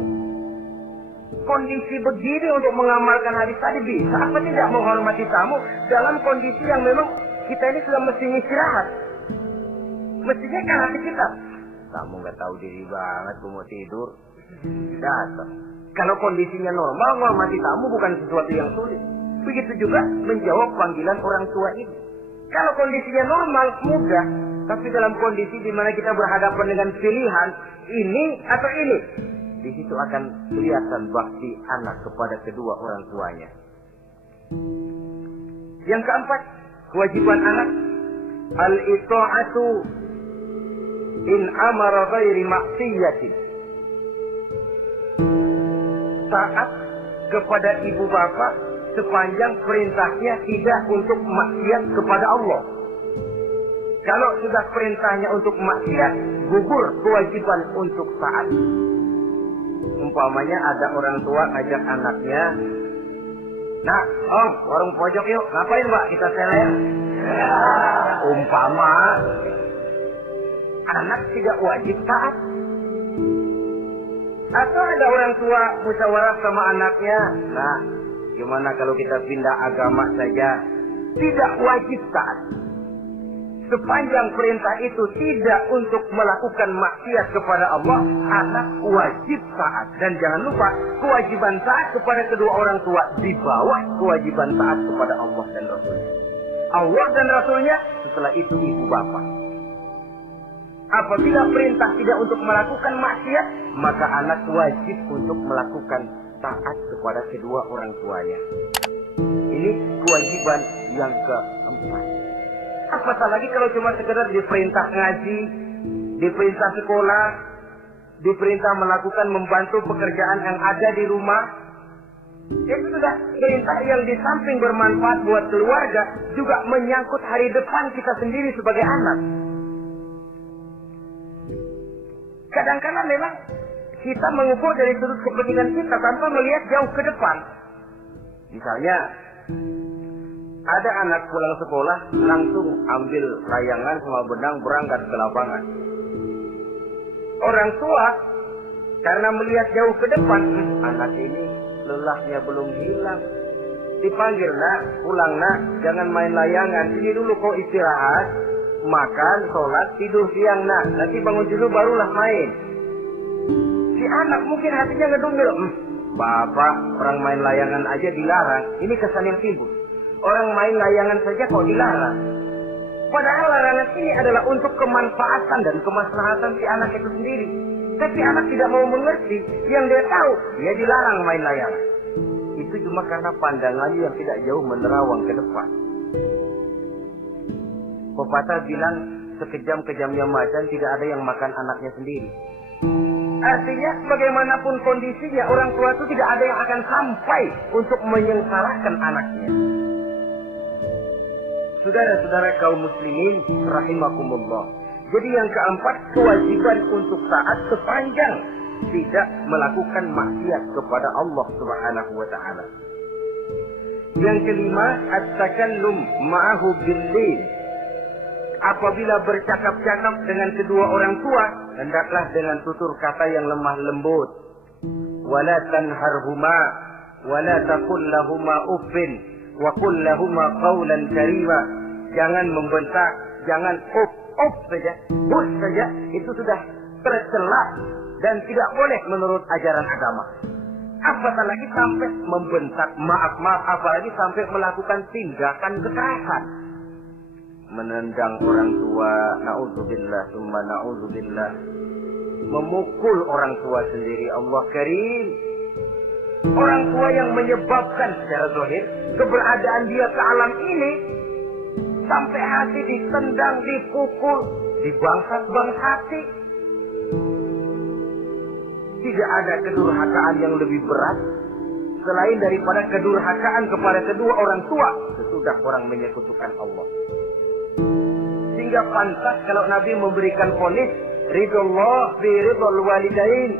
kondisi begini untuk mengamalkan hadis tadi bisa apa tidak menghormati tamu dalam kondisi yang memang kita ini sudah mestinya istirahat. Mestinya kan hati kita, kamu nggak tahu diri banget, gue mau tidur. Datang. Kalau kondisinya normal, menghormati tamu bukan sesuatu yang sulit. Begitu juga menjawab panggilan orang tua ini. Kalau kondisinya normal, mudah. Tapi dalam kondisi di mana kita berhadapan dengan pilihan ini atau ini, di situ akan kelihatan bakti anak kepada kedua orang tuanya. Yang keempat, kewajiban anak al-ita'atu in amara ghairi maksiyatin. Taat kepada ibu bapak sepanjang perintahnya tidak untuk maksiat kepada Allah. Kalau sudah perintahnya untuk maksiat, gugur kewajiban untuk taat. Umpamanya ada orang tua ngajak anaknya, nah, om, warung pojok yuk, ngapain mbak? Kita selera. Umpama, anak tidak wajib taat. Atau ada orang tua musyawarah sama anaknya, nah, gimana kalau kita pindah agama saja? Tidak wajib taat. Sepanjang perintah itu tidak untuk melakukan maksiat kepada Allah, anak wajib taat. Dan jangan lupa, kewajiban taat kepada kedua orang tua di bawah kewajiban taat kepada Allah dan Rasulnya. Allah dan Rasulnya, setelah itu ibu bapak. Apabila perintah tidak untuk melakukan maksiat, maka anak wajib untuk melakukan taat kepada kedua orang tuanya. Ini kewajiban yang keempat. Apatah lagi kalau cuma sekedar diperintah ngaji, diperintah sekolah, diperintah melakukan membantu pekerjaan yang ada di rumah. Itu sudah perintah yang di samping bermanfaat buat keluarga, juga menyangkut hari depan kita sendiri sebagai anak. Kadang-kadang memang kita mengukur dari sudut kepentingan kita tanpa melihat jauh ke depan. Misalnya, ada anak pulang sekolah, langsung ambil layangan sama benang berangkat ke lapangan. Orang tua, karena melihat jauh ke depan, anak ini lelahnya belum hilang. Dipanggil, nak, pulang nak, jangan main layangan, sini dulu kau istirahat, makan, sholat, tidur siang nak, nanti bangun dulu barulah main. Si anak mungkin hatinya ngedumil, bapak, orang main layangan aja dilarang, ini kesan yang timbul. Orang main layangan saja kok dilarang. Padahal larangan ini adalah untuk kemanfaatan dan kemaslahatan si anak itu sendiri. Tapi anak tidak mau mengerti. Yang dia tahu, dia dilarang main layangan. Itu cuma karena pandangannya yang tidak jauh menerawang ke depan. Pepatah bilang, sekejam-kejamnya macan tidak ada yang makan anaknya sendiri. Artinya, bagaimanapun kondisinya, orang tua itu tidak ada yang akan sampai untuk menyengsarakan anaknya. Saudara-saudara kaum muslimin rahimakumullah. Jadi yang keempat, kewajiban untuk taat sepanjang tidak melakukan maksiat kepada Allah Subhanahu wa taala. Yang kelima, at-takallum ma'ahu bil-lail. Apabila bercakap-cakap dengan kedua orang tua, hendaklah dengan tutur kata yang lemah lembut. Wala tanharhuma wala taqul lahumā uffin wa qul lahumā qawlan karīmā. Jangan membentak, jangan up saja, bus saja, itu sudah tercela dan tidak boleh menurut ajaran agama. Apatah lagi sampai membentak, maaf, apalagi sampai melakukan tindakan kekerasan. Menendang orang tua, na'udzubillah, summa na'udzubillah. Memukul orang tua sendiri, Allah karim. Orang tua yang menyebabkan secara zahir keberadaan dia ke alam ini, sampai hati ditendang, dipukul, dibangsat-bangsati. Tidak ada kedurhakaan yang lebih berat selain daripada kedurhakaan kepada kedua orang tua sesudah orang menyekutukan Allah. Sehingga pantas kalau Nabi memberikan vonis, ridullah fi ridul walidain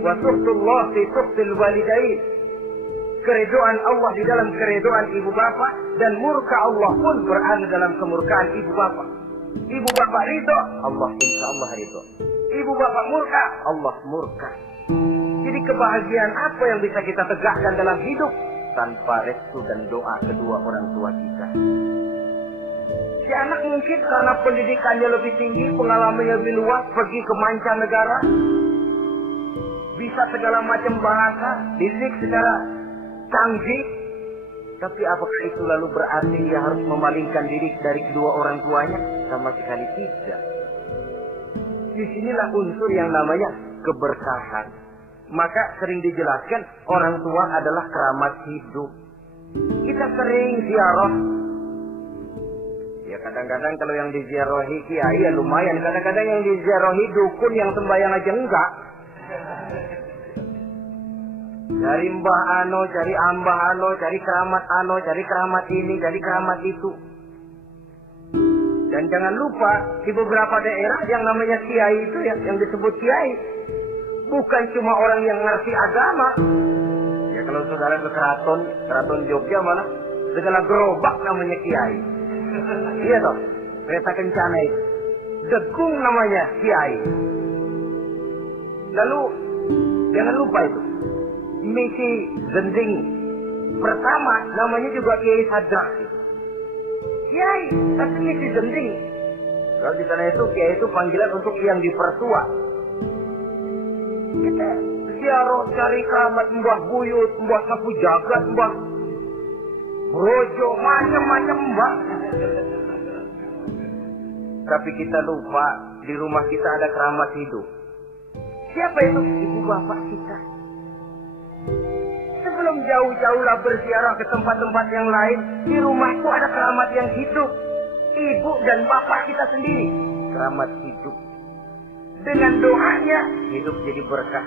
wa suhtullah fi suhtil walidain. Keridhaan Allah di dalam keridhaan ibu bapa, dan murka Allah pun berada dalam kemurkaan ibu bapa. Ibu bapa ridho, Allah insya Allah ridho. Ibu bapa murka, Allah murka. Di Jadi kebahagiaan apa yang bisa kita tegakkan dalam hidup tanpa restu dan doa kedua orang tua kita? Si anak mungkin karena pendidikannya lebih tinggi, pengalamannya lebih luas, pergi ke mancanegara, bisa segala macam bahasa, didik secara canggih. Tapi apakah itu lalu berarti dia harus memalingkan diri dari kedua orang tuanya? Sama sekali tidak. Disinilah unsur yang namanya keberkahan. Maka sering dijelaskan orang tua adalah keramat hidup. Kita sering ziarah. Ya kadang-kadang kalau yang diziarahi kiai ya lumayan. Kadang-kadang yang diziarahi dukun yang sembahyang aja enggak. Cari mbah ano, cari ambah ano, cari keramat ano, cari keramat ini, cari keramat itu. Dan jangan lupa di beberapa daerah yang namanya kiai itu ya, yang disebut kiai, bukan cuma orang yang ngerti agama. Ya kalau saudara ke keraton Jogja malah segala gerobak namanya kiai. Iya toh, kereta kencana itu. Degung namanya kiai. Lalu jangan lupa itu. Misi Gending pertama namanya juga Kiai Sadrak. Kiai, tapi misi Gending. Kalau di sana itu Kiai itu panggilan untuk yang dipertua. Kita ziarah cari keramat Mbah Buyut, Mbah Sapu Jagat, Mbah Brojo, macam-macam Mbah. Tapi kita lupa di rumah kita ada keramat hidup. Siapa itu? Ibu bapak kita. Sebelum jauh-jauhlah berziarah ke tempat-tempat yang lain, di rumahku ada keramat yang hidup. Ibu dan bapak kita sendiri. Keramat hidup. Dengan doanya, hidup jadi berkah.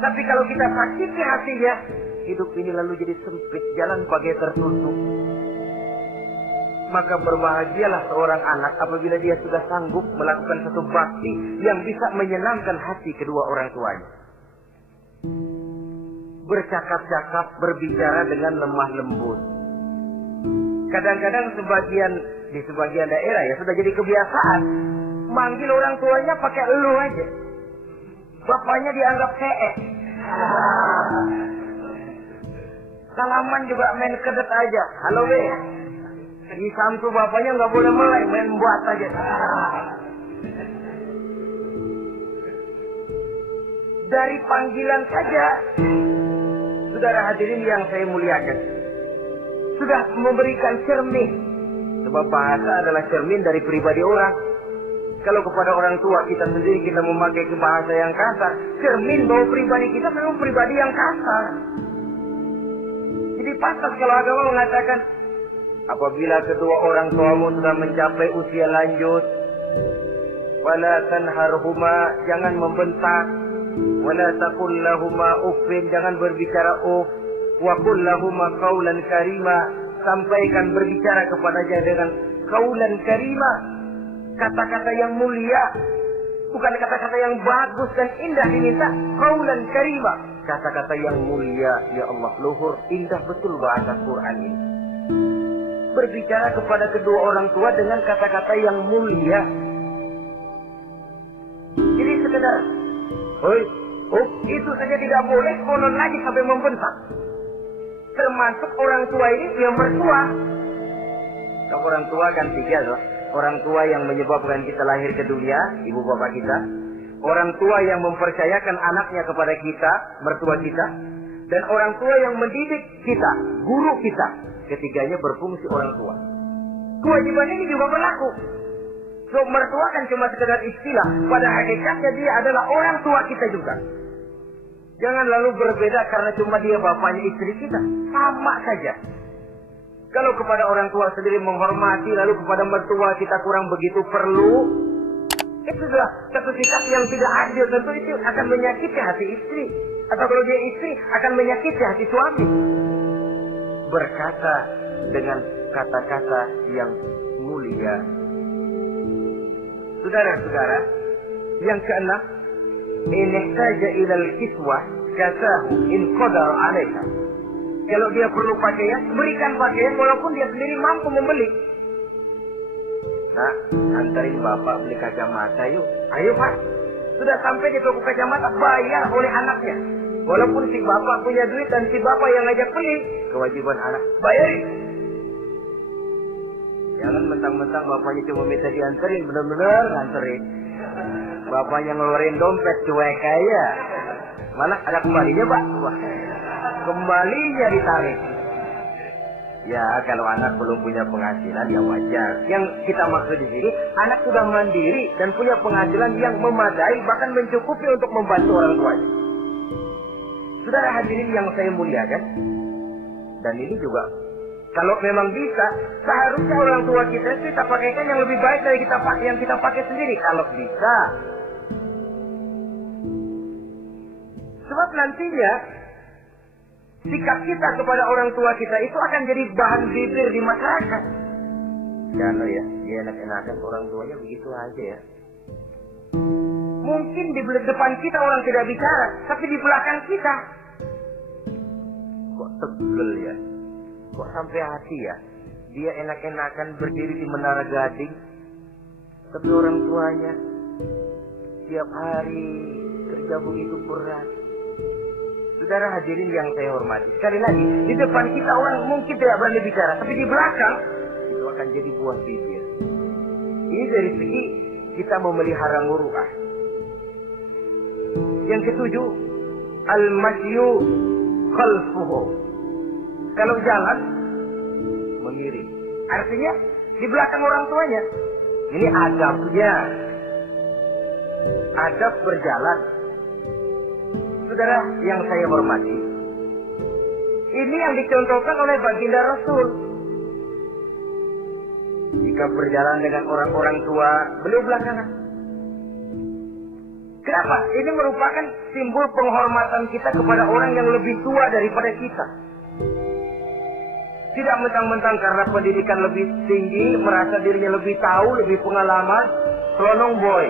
Tapi kalau kita sakiti hatinya, hidup ini lalu jadi sempit, jalan bagai tertutup. Maka berbahagialah seorang anak apabila dia sudah sanggup melakukan satu bakti yang bisa menyenangkan hati kedua orang tuanya. Bercakap-cakap, berbicara dengan lemah lembut. Kadang-kadang di sebagian daerah ya sudah jadi kebiasaan manggil orang tuanya pakai elu aja. Bapaknya dianggap CS. Salaman juga main kedet aja. Halo be. Di samtu bapaknya nggak boleh mulai, main buat aja. Dari panggilan saja, saudara hadirin yang saya muliakan, sudah memberikan cermin. Sebab bahasa adalah cermin dari pribadi orang. Kalau kepada orang tua kita sendiri kita memakai bahasa yang kasar, cermin bahwa pribadi kita memang pribadi yang kasar. Jadi pantas kalau agama mengatakan, apabila kedua orang tuamu sudah mencapai usia lanjut, wala tanharhuma, jangan membentak, wala taqul lahuma uffin, jangan berbicara uff, wa qul lahuma qaulan karima, sampaikan berbicara kepadanya dengan qaulan karima, kata-kata yang mulia, bukan kata-kata yang bagus dan indah diminta, qaulan karima, kata-kata yang mulia. Ya Allah, luhur indah betul bahasa Quran ini. Berbicara kepada kedua orang tua dengan kata-kata yang mulia. Jadi sekedar itu saja tidak boleh, konon lagi sampai membentak. Termasuk orang tua ini yang mertua. Kalau orang tua kan tiga loh. Orang tua yang menyebabkan kita lahir ke dunia, ibu bapak kita. Orang tua yang mempercayakan anaknya kepada kita, mertua kita. Dan orang tua yang mendidik kita, guru kita. Ketiganya berfungsi orang tua. Kewajiban ini juga berlaku. So, mertua kan cuma sekedar istilah. Pada hakikatnya dia adalah orang tua kita juga. Jangan lalu berbeda karena cuma dia bapaknya istri kita. Sama saja. Kalau kepada orang tua sendiri menghormati, lalu kepada mertua kita kurang begitu perlu, itu sudah satu sikap yang tidak adil. Tentu itu akan menyakiti hati istri. Atau kalau dia istri, akan menyakiti hati suami. Berkata dengan kata-kata yang mulia. Saudara-saudara, yang keenam, in ihtaja ilal kiswah kasahu in qadar 'alaiha. Kalau dia perlu pakaian, berikan pakaian walaupun dia sendiri mampu membeli. Nah, antarin bapak beli kacamata yuk. Ayo Pak. Sudah sampai di toko kacamata bayar oleh anaknya. Walaupun si bapak punya duit dan si bapak yang ngajak beli, kewajiban anak bayarin. Jangan mentang-mentang bapaknya cuma minta dianterin, benar-benar nganterin. Bapaknya ngeluarin dompet cuek aja. Mana ada kembalinya, Pak? Wah, kembalinya ditarik. Ya, kalau anak belum punya penghasilan ya wajar. Yang kita maksud di sini, anak sudah mandiri dan punya penghasilan yang memadai, bahkan mencukupi untuk membantu orang tuanya. Saudara hadirin yang saya muliakan, dan ini juga kalau memang bisa, seharusnya orang tua kita pakaikan yang lebih baik dari yang kita pakai sendiri. Kalau bisa, sebab nantinya sikap kita kepada orang tua kita itu akan jadi bahan bibir di masyarakat. Jangan ya, dia enak-enakan orang tuanya begitu aja ya. Mungkin di depan kita orang tidak bicara, tapi di belakang kita kok tegel ya, kok sampai hati ya. Dia enak-enakan berdiri di Menara Gading, tapi orang tuanya tiap hari kerja begitu berat. Saudara hadirin yang saya hormati, sekali lagi, di depan kita orang mungkin tidak berani bicara, tapi di belakang itu akan jadi buah bibir. Ini dari segi kita memelihara muruah. Yang ketujuh, al-masyu khalfuhu. Kalau jalan, mengiring. Artinya di belakang orang tuanya. Ini adabnya. Adab berjalan. Saudara yang saya hormati, ini yang dicontohkan oleh baginda Rasul. Jika berjalan dengan orang-orang tua, beliau belakangan. Kenapa? Ini merupakan simbol penghormatan kita kepada orang yang lebih tua daripada kita. Tidak mentang-mentang karena pendidikan lebih tinggi, merasa dirinya lebih tahu, lebih pengalaman, selonong boy.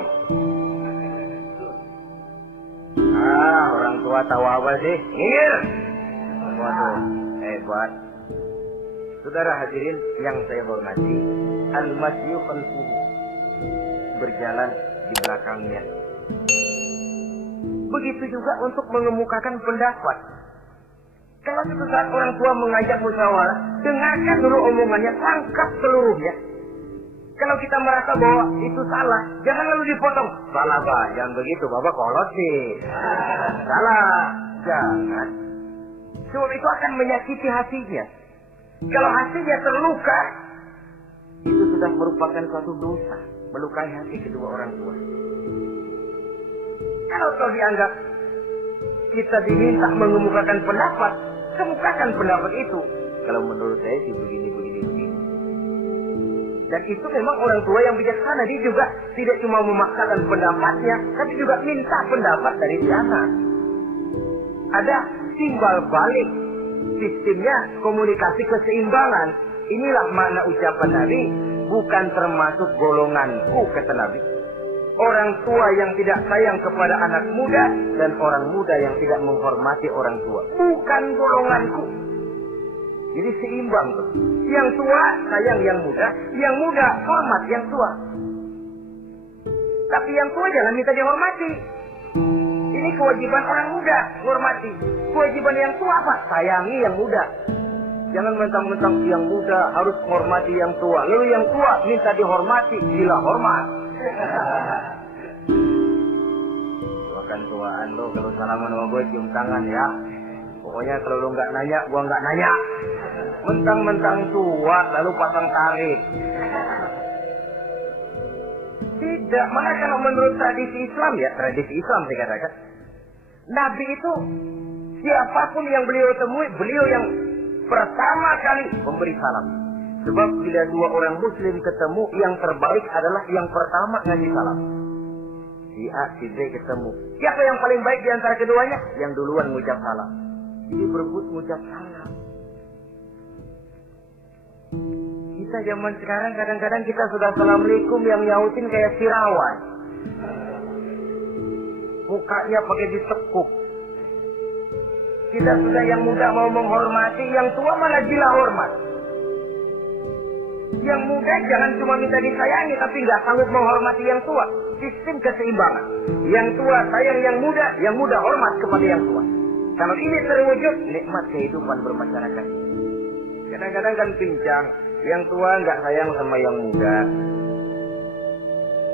Orang tua tahu apa sih? Ngir. Waduh, hebat. Saudara hadirin yang saya hormati, al-masyu khalfuhu, berjalan di belakangnya. Begitu juga untuk mengemukakan pendapat. Kalau suatu saat orang tua mengajak musyawarah, dengarkan dulu omongannya, tangkap seluruhnya. Kalau kita merasa bahwa itu salah, jangan lalu dipotong. Salah Pak, jangan begitu, Bapak kolot sih. Salah, jangan. Sebab itu akan menyakiti hatinya. Kalau hatinya terluka, itu sudah merupakan suatu dosa, melukai hati kedua orang tua. Kalau kau dianggap kita diminta mengemukakan pendapat, kemukakan pendapat itu. Kalau menurut saya sih begini. Dan itu memang orang tua yang bijaksana. Dia juga tidak cuma memaksakan pendapatnya, tapi juga minta pendapat dari si anak. Ada timbal balik. Sistemnya komunikasi keseimbangan. Inilah makna ucapan Nabi, bukan termasuk golonganku, kata Nabi. Orang tua yang tidak sayang kepada anak muda dan orang muda yang tidak menghormati orang tua, bukan golonganku. Jadi seimbang tuh. Yang tua sayang yang muda hormat yang tua. Tapi yang tua jangan minta dihormati. Ini kewajiban orang muda, hormati. Kewajiban yang tua apa? Sayangi yang muda. Jangan mentang-mentang yang muda harus menghormati yang tua. Lalu yang tua minta dihormati, gila hormat. Tuakan tuaan lo, kalau salaman sama gue cium tangan ya. Pokoknya kalau lo nggak nanya, gue nggak nanya. Mentang-mentang tua lalu pasang tarik. Tidak, maka kalau menurut tradisi Islam ya, tradisi Islam saya katakan, Nabi itu siapapun yang beliau temui, beliau yang pertama kali memberi salam. Sebab bila dua orang muslim ketemu, yang terbaik adalah yang pertama ngasih salam. Si A, si B ketemu. Siapa yang paling baik di antara keduanya? Yang duluan ngucap salam. Jadi berebut ngucap salam. Kita zaman sekarang kadang-kadang kita sudah assalamualaikum yang nyautin kayak sirawan. Mukanya pakai ditekuk. Kita sudah yang muda mau menghormati, yang tua malah gila hormat. Yang muda jangan cuma minta disayangi, tapi nggak sanggup menghormati yang tua. sistem keseimbangan. Yang tua sayang yang muda hormat kepada yang tua. Kalau ini terwujud, nikmat kehidupan bermasyarakat. Kadang-kadang kan pincang, yang tua nggak sayang sama yang muda.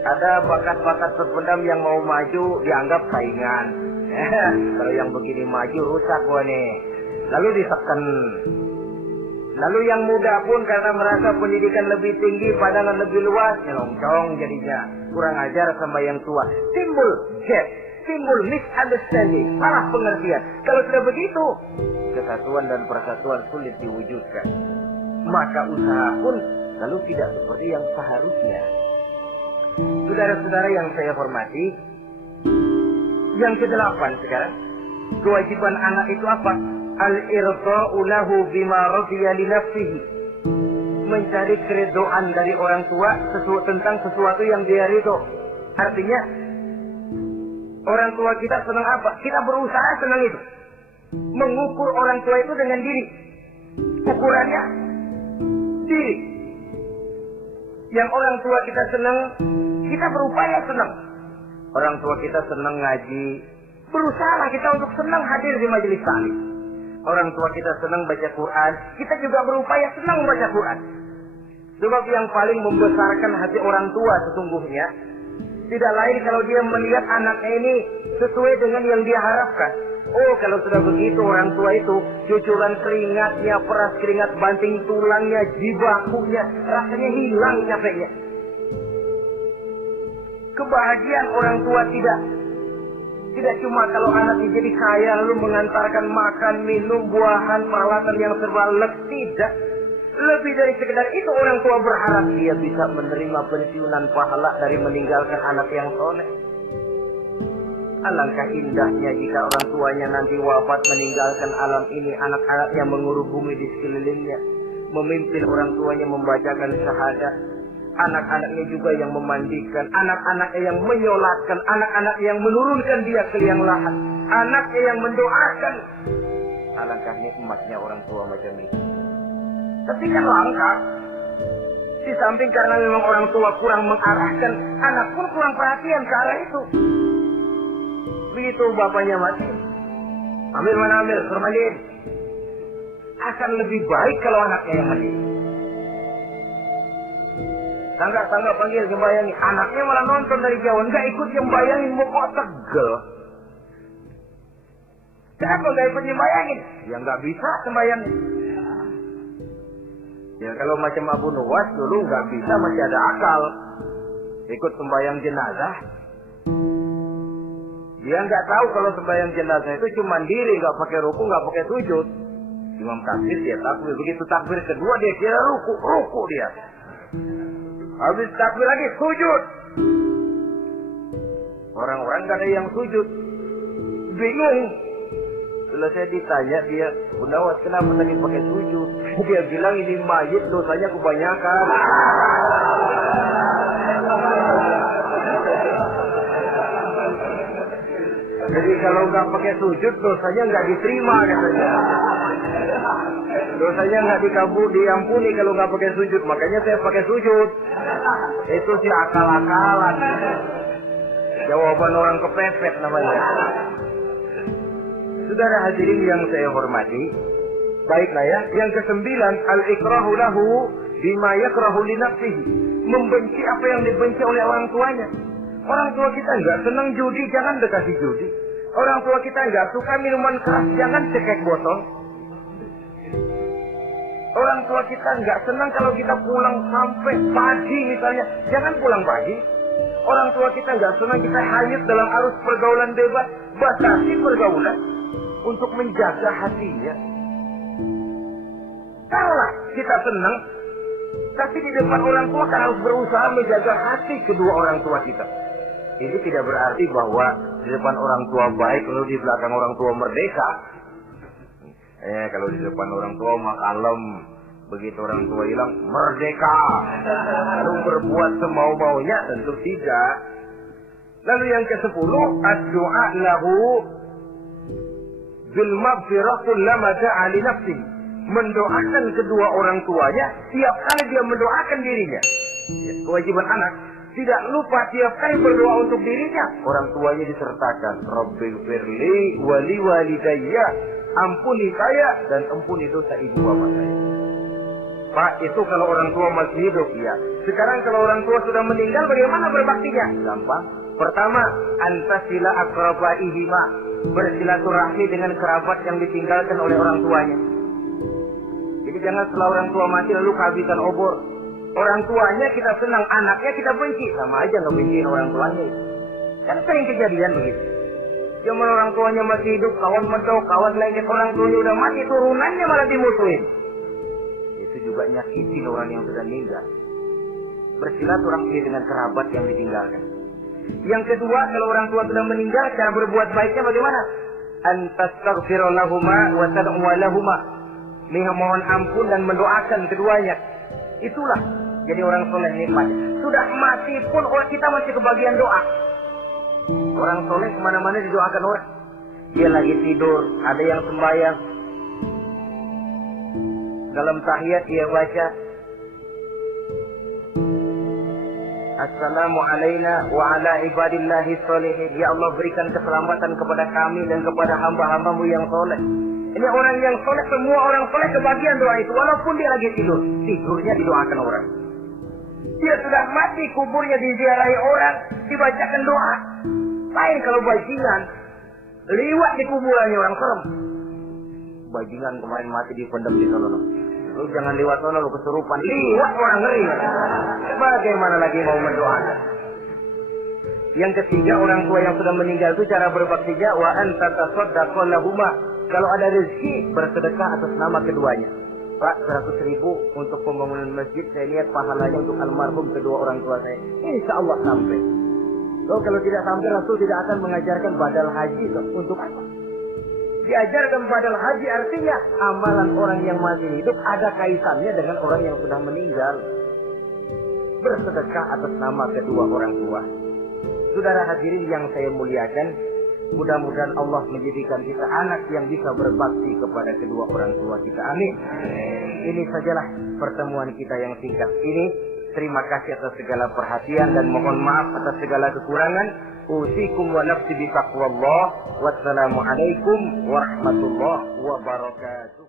Ada bakat-bakat terpendam yang mau maju dianggap saingan. Kalau yang begini maju rusak gua nih. Lalu diseken. Lalu yang muda pun karena merasa pendidikan lebih tinggi, pandangan lebih luas, nyelongcong jadinya. Kurang ajar sama yang tua. Timbul gap, timbul misunderstanding, salah pengertian. Kalau sudah begitu, kesatuan dan persatuan sulit diwujudkan. Maka usaha pun lalu tidak seperti yang seharusnya. Saudara-saudara yang saya hormati, yang ke-8 sekarang, kewajiban anak itu apa? Al-irda'u lahu bima radiya li nafsihi. Mencari keridhaan dari orang tua tentang sesuatu yang dia ridho. Artinya, orang tua kita senang apa? Kita berusaha senang itu. Mengukur orang tua itu dengan diri. Ukurannya diri. Yang orang tua kita senang, kita berupaya senang. Orang tua kita senang ngaji, berusaha kita untuk senang hadir di majelis taklim. Orang tua kita senang baca Quran, kita juga berupaya senang baca Quran. Sebab yang paling membesarkan hati orang tua sesungguhnya tidak lain kalau dia melihat anaknya ini sesuai dengan yang dia harapkan. Oh, kalau sudah begitu orang tua itu cucuran keringatnya, peras keringat banting tulangnya, jibakunya, rasanya hilang capeknya. Kebahagiaan orang tua tidak cuma kalau anaknya jadi kaya lalu mengantarkan makan, minum, buahan, peralatan yang serba lengkap, tidak. Lebih dari sekedar itu orang tua berharap dia bisa menerima pensiunan pahala dari meninggalkan anak yang soleh. Alangkah indahnya jika orang tuanya nanti wafat meninggalkan alam ini, anak-anaknya mengurus bumi di sekelilingnya, memimpin orang tuanya membacakan syahadat, anak-anaknya juga yang memandikan, anak-anaknya yang menyolatkan, anak-anaknya yang menurunkan dia ke liang lahat, anaknya yang mendoakan. Alangkah nikmatnya orang tua macam ini. Tapi kan langka. Di samping karena memang orang tua kurang mengarahkan, anak pun kurang perhatian ke arah itu. Begitu bapaknya mati, ambil mana ambil, permandiin. Akan lebih baik kalau anaknya yang mati. Tangga panggil sembayangi, anaknya malah nonton dari jauh, nggak ikut sembayangin, mau kok tegel. Kenapa nggak ikut sembayangin? Ya nggak bisa sembayangin. Ya kalau macam Abu Nuwas dulu nggak bisa, masih ada akal. Ikut sembayang jenazah. Dia nggak tahu kalau sembahyang jenazah itu cuma diri, nggak pakai ruku, nggak pakai sujud. Imam takbir dia takbir, begitu takbir kedua dia kira ruku dia. Habis takbir lagi sujud. Orang-orang nggak ada yang sujud, bingung. Setelah saya ditanya dia, Bunda Was kenapa tadi pakai sujud? Dia bilang ini mayit dosanya kebanyakan. Jadi kalau nggak pakai sujud dosanya nggak diterima katanya. Dosanya nggak diampuni kalau nggak pakai sujud. Makanya saya pakai sujud. Itu sih akal-akalan. Jawaban orang kepepet namanya. Saudara hadirin yang saya hormati, baiklah ya. Yang ke-9, al-ikrahu lahu bima yakrahu li nafsihi. Membenci apa yang dibenci oleh orang tuanya. Orang tua kita nggak senang judi, jangan dekati judi. Orang tua kita nggak suka minuman keras, jangan cekek botol. Orang tua kita nggak senang kalau kita pulang sampai pagi misalnya, jangan pulang pagi. Orang tua kita nggak senang kita hanyut dalam arus pergaulan bebas, batasi pergaulan untuk menjaga hatinya. Kalau kita senang, tapi di depan orang tua kan harus berusaha menjaga hati kedua orang tua kita. Ini tidak berarti bahwa di depan orang tua baik, lalu di belakang orang tua merdeka. Kalau di depan orang tua mah kalem, begitu orang tua hilang merdeka, lalu berbuat semau-maunya, tentu tidak. Lalu yang ke-10, ad-du'a lahu bil maghfirah kullama da'a li nafsihi. Mendoakan kedua orang tuanya tiap kali dia mendoakan dirinya. Ya, kewajiban anak, tidak lupa tiap kali berdoa untuk dirinya, orang tuanya disertakan. Rabbighfirli wali walidayya, ampuni saya dan ampuni dosa ibu bapak saya. Pak, itu kalau orang tua masih hidup, ya. Sekarang kalau orang tua sudah meninggal, bagaimana berbaktinya? Gampang. Pertama, antasila akrabaihima, bersilaturahmi dengan kerabat yang ditinggalkan oleh orang tuanya. Jadi jangan setelah orang tua mati lalu kehabisan obor. Orang tuanya kita senang, anaknya kita benci, sama aja ngebenciin orang tuanya. Kan sering kejadian begitu. Zaman orang tuanya masih hidup, kawan medok, kawan lengket, orang tuanya udah mati, turunannya malah dimusuhin. Itu juga nyakitin orang yang sudah meninggal. Bersilaturahmi dengan kerabat yang ditinggalkan. Yang kedua, kalau orang tua sudah meninggal, cara berbuat baiknya bagaimana? Antastaghfir lahuma wa tad'u lahuma. Mohon ampun dan mendoakan keduanya. Itulah jadi orang soleh nikmat. Sudah mati pun kita masih kebagian doa. Orang soleh kemana-mana didoakan orang. Dia lagi tidur, ada yang sembahyang. Dalam tahiyat dia baca, Assalamu alaina wa ala ibadillahi sholihin. Ya Allah, berikan keselamatan kepada kami dan kepada hamba-hambamu yang soleh. Ini orang yang soleh, semua orang soleh kebagian doa itu. Walaupun dia lagi tidur, tidurnya didoakan orang. Dia sudah mati, kuburnya diziarahi orang, dibacakan doa. Lain kalau bajingan, liwat di kuburannya orang serem. Bajingan kemarin mati dipendam di sana. Lu jangan lewat sana, lu kesurupan. Liwat orang ngeri. Bagaimana lagi mau mendoakan? Yang ketiga, orang tua yang sudah meninggal itu cara berbaktinya, wa anta tasaddaqu lahuma. Kalau ada rezeki, bersedekah atas nama keduanya. Pak, 100.000 untuk pembangunan masjid, saya lihat pahalanya untuk almarhum kedua orang tua saya. Insya Allah sampai. So, kalau tidak sampai, Rasul tidak akan mengajarkan badal haji. Untuk apa? Diajarkan badal haji artinya amalan orang yang masih hidup ada kaitannya dengan orang yang sudah meninggal. Bersedekah atas nama kedua orang tua. Saudara hadirin yang saya muliakan, mudah-mudahan Allah menjadikan kita anak yang bisa berbakti kepada kedua orang tua kita. Amin. Ini sajalah pertemuan kita yang singkat ini. Terima kasih atas segala perhatian dan mohon maaf atas segala kekurangan. Usikum wa nafsi bi taqwallah. Wassalamualaikum warahmatullahi wabarakatuh.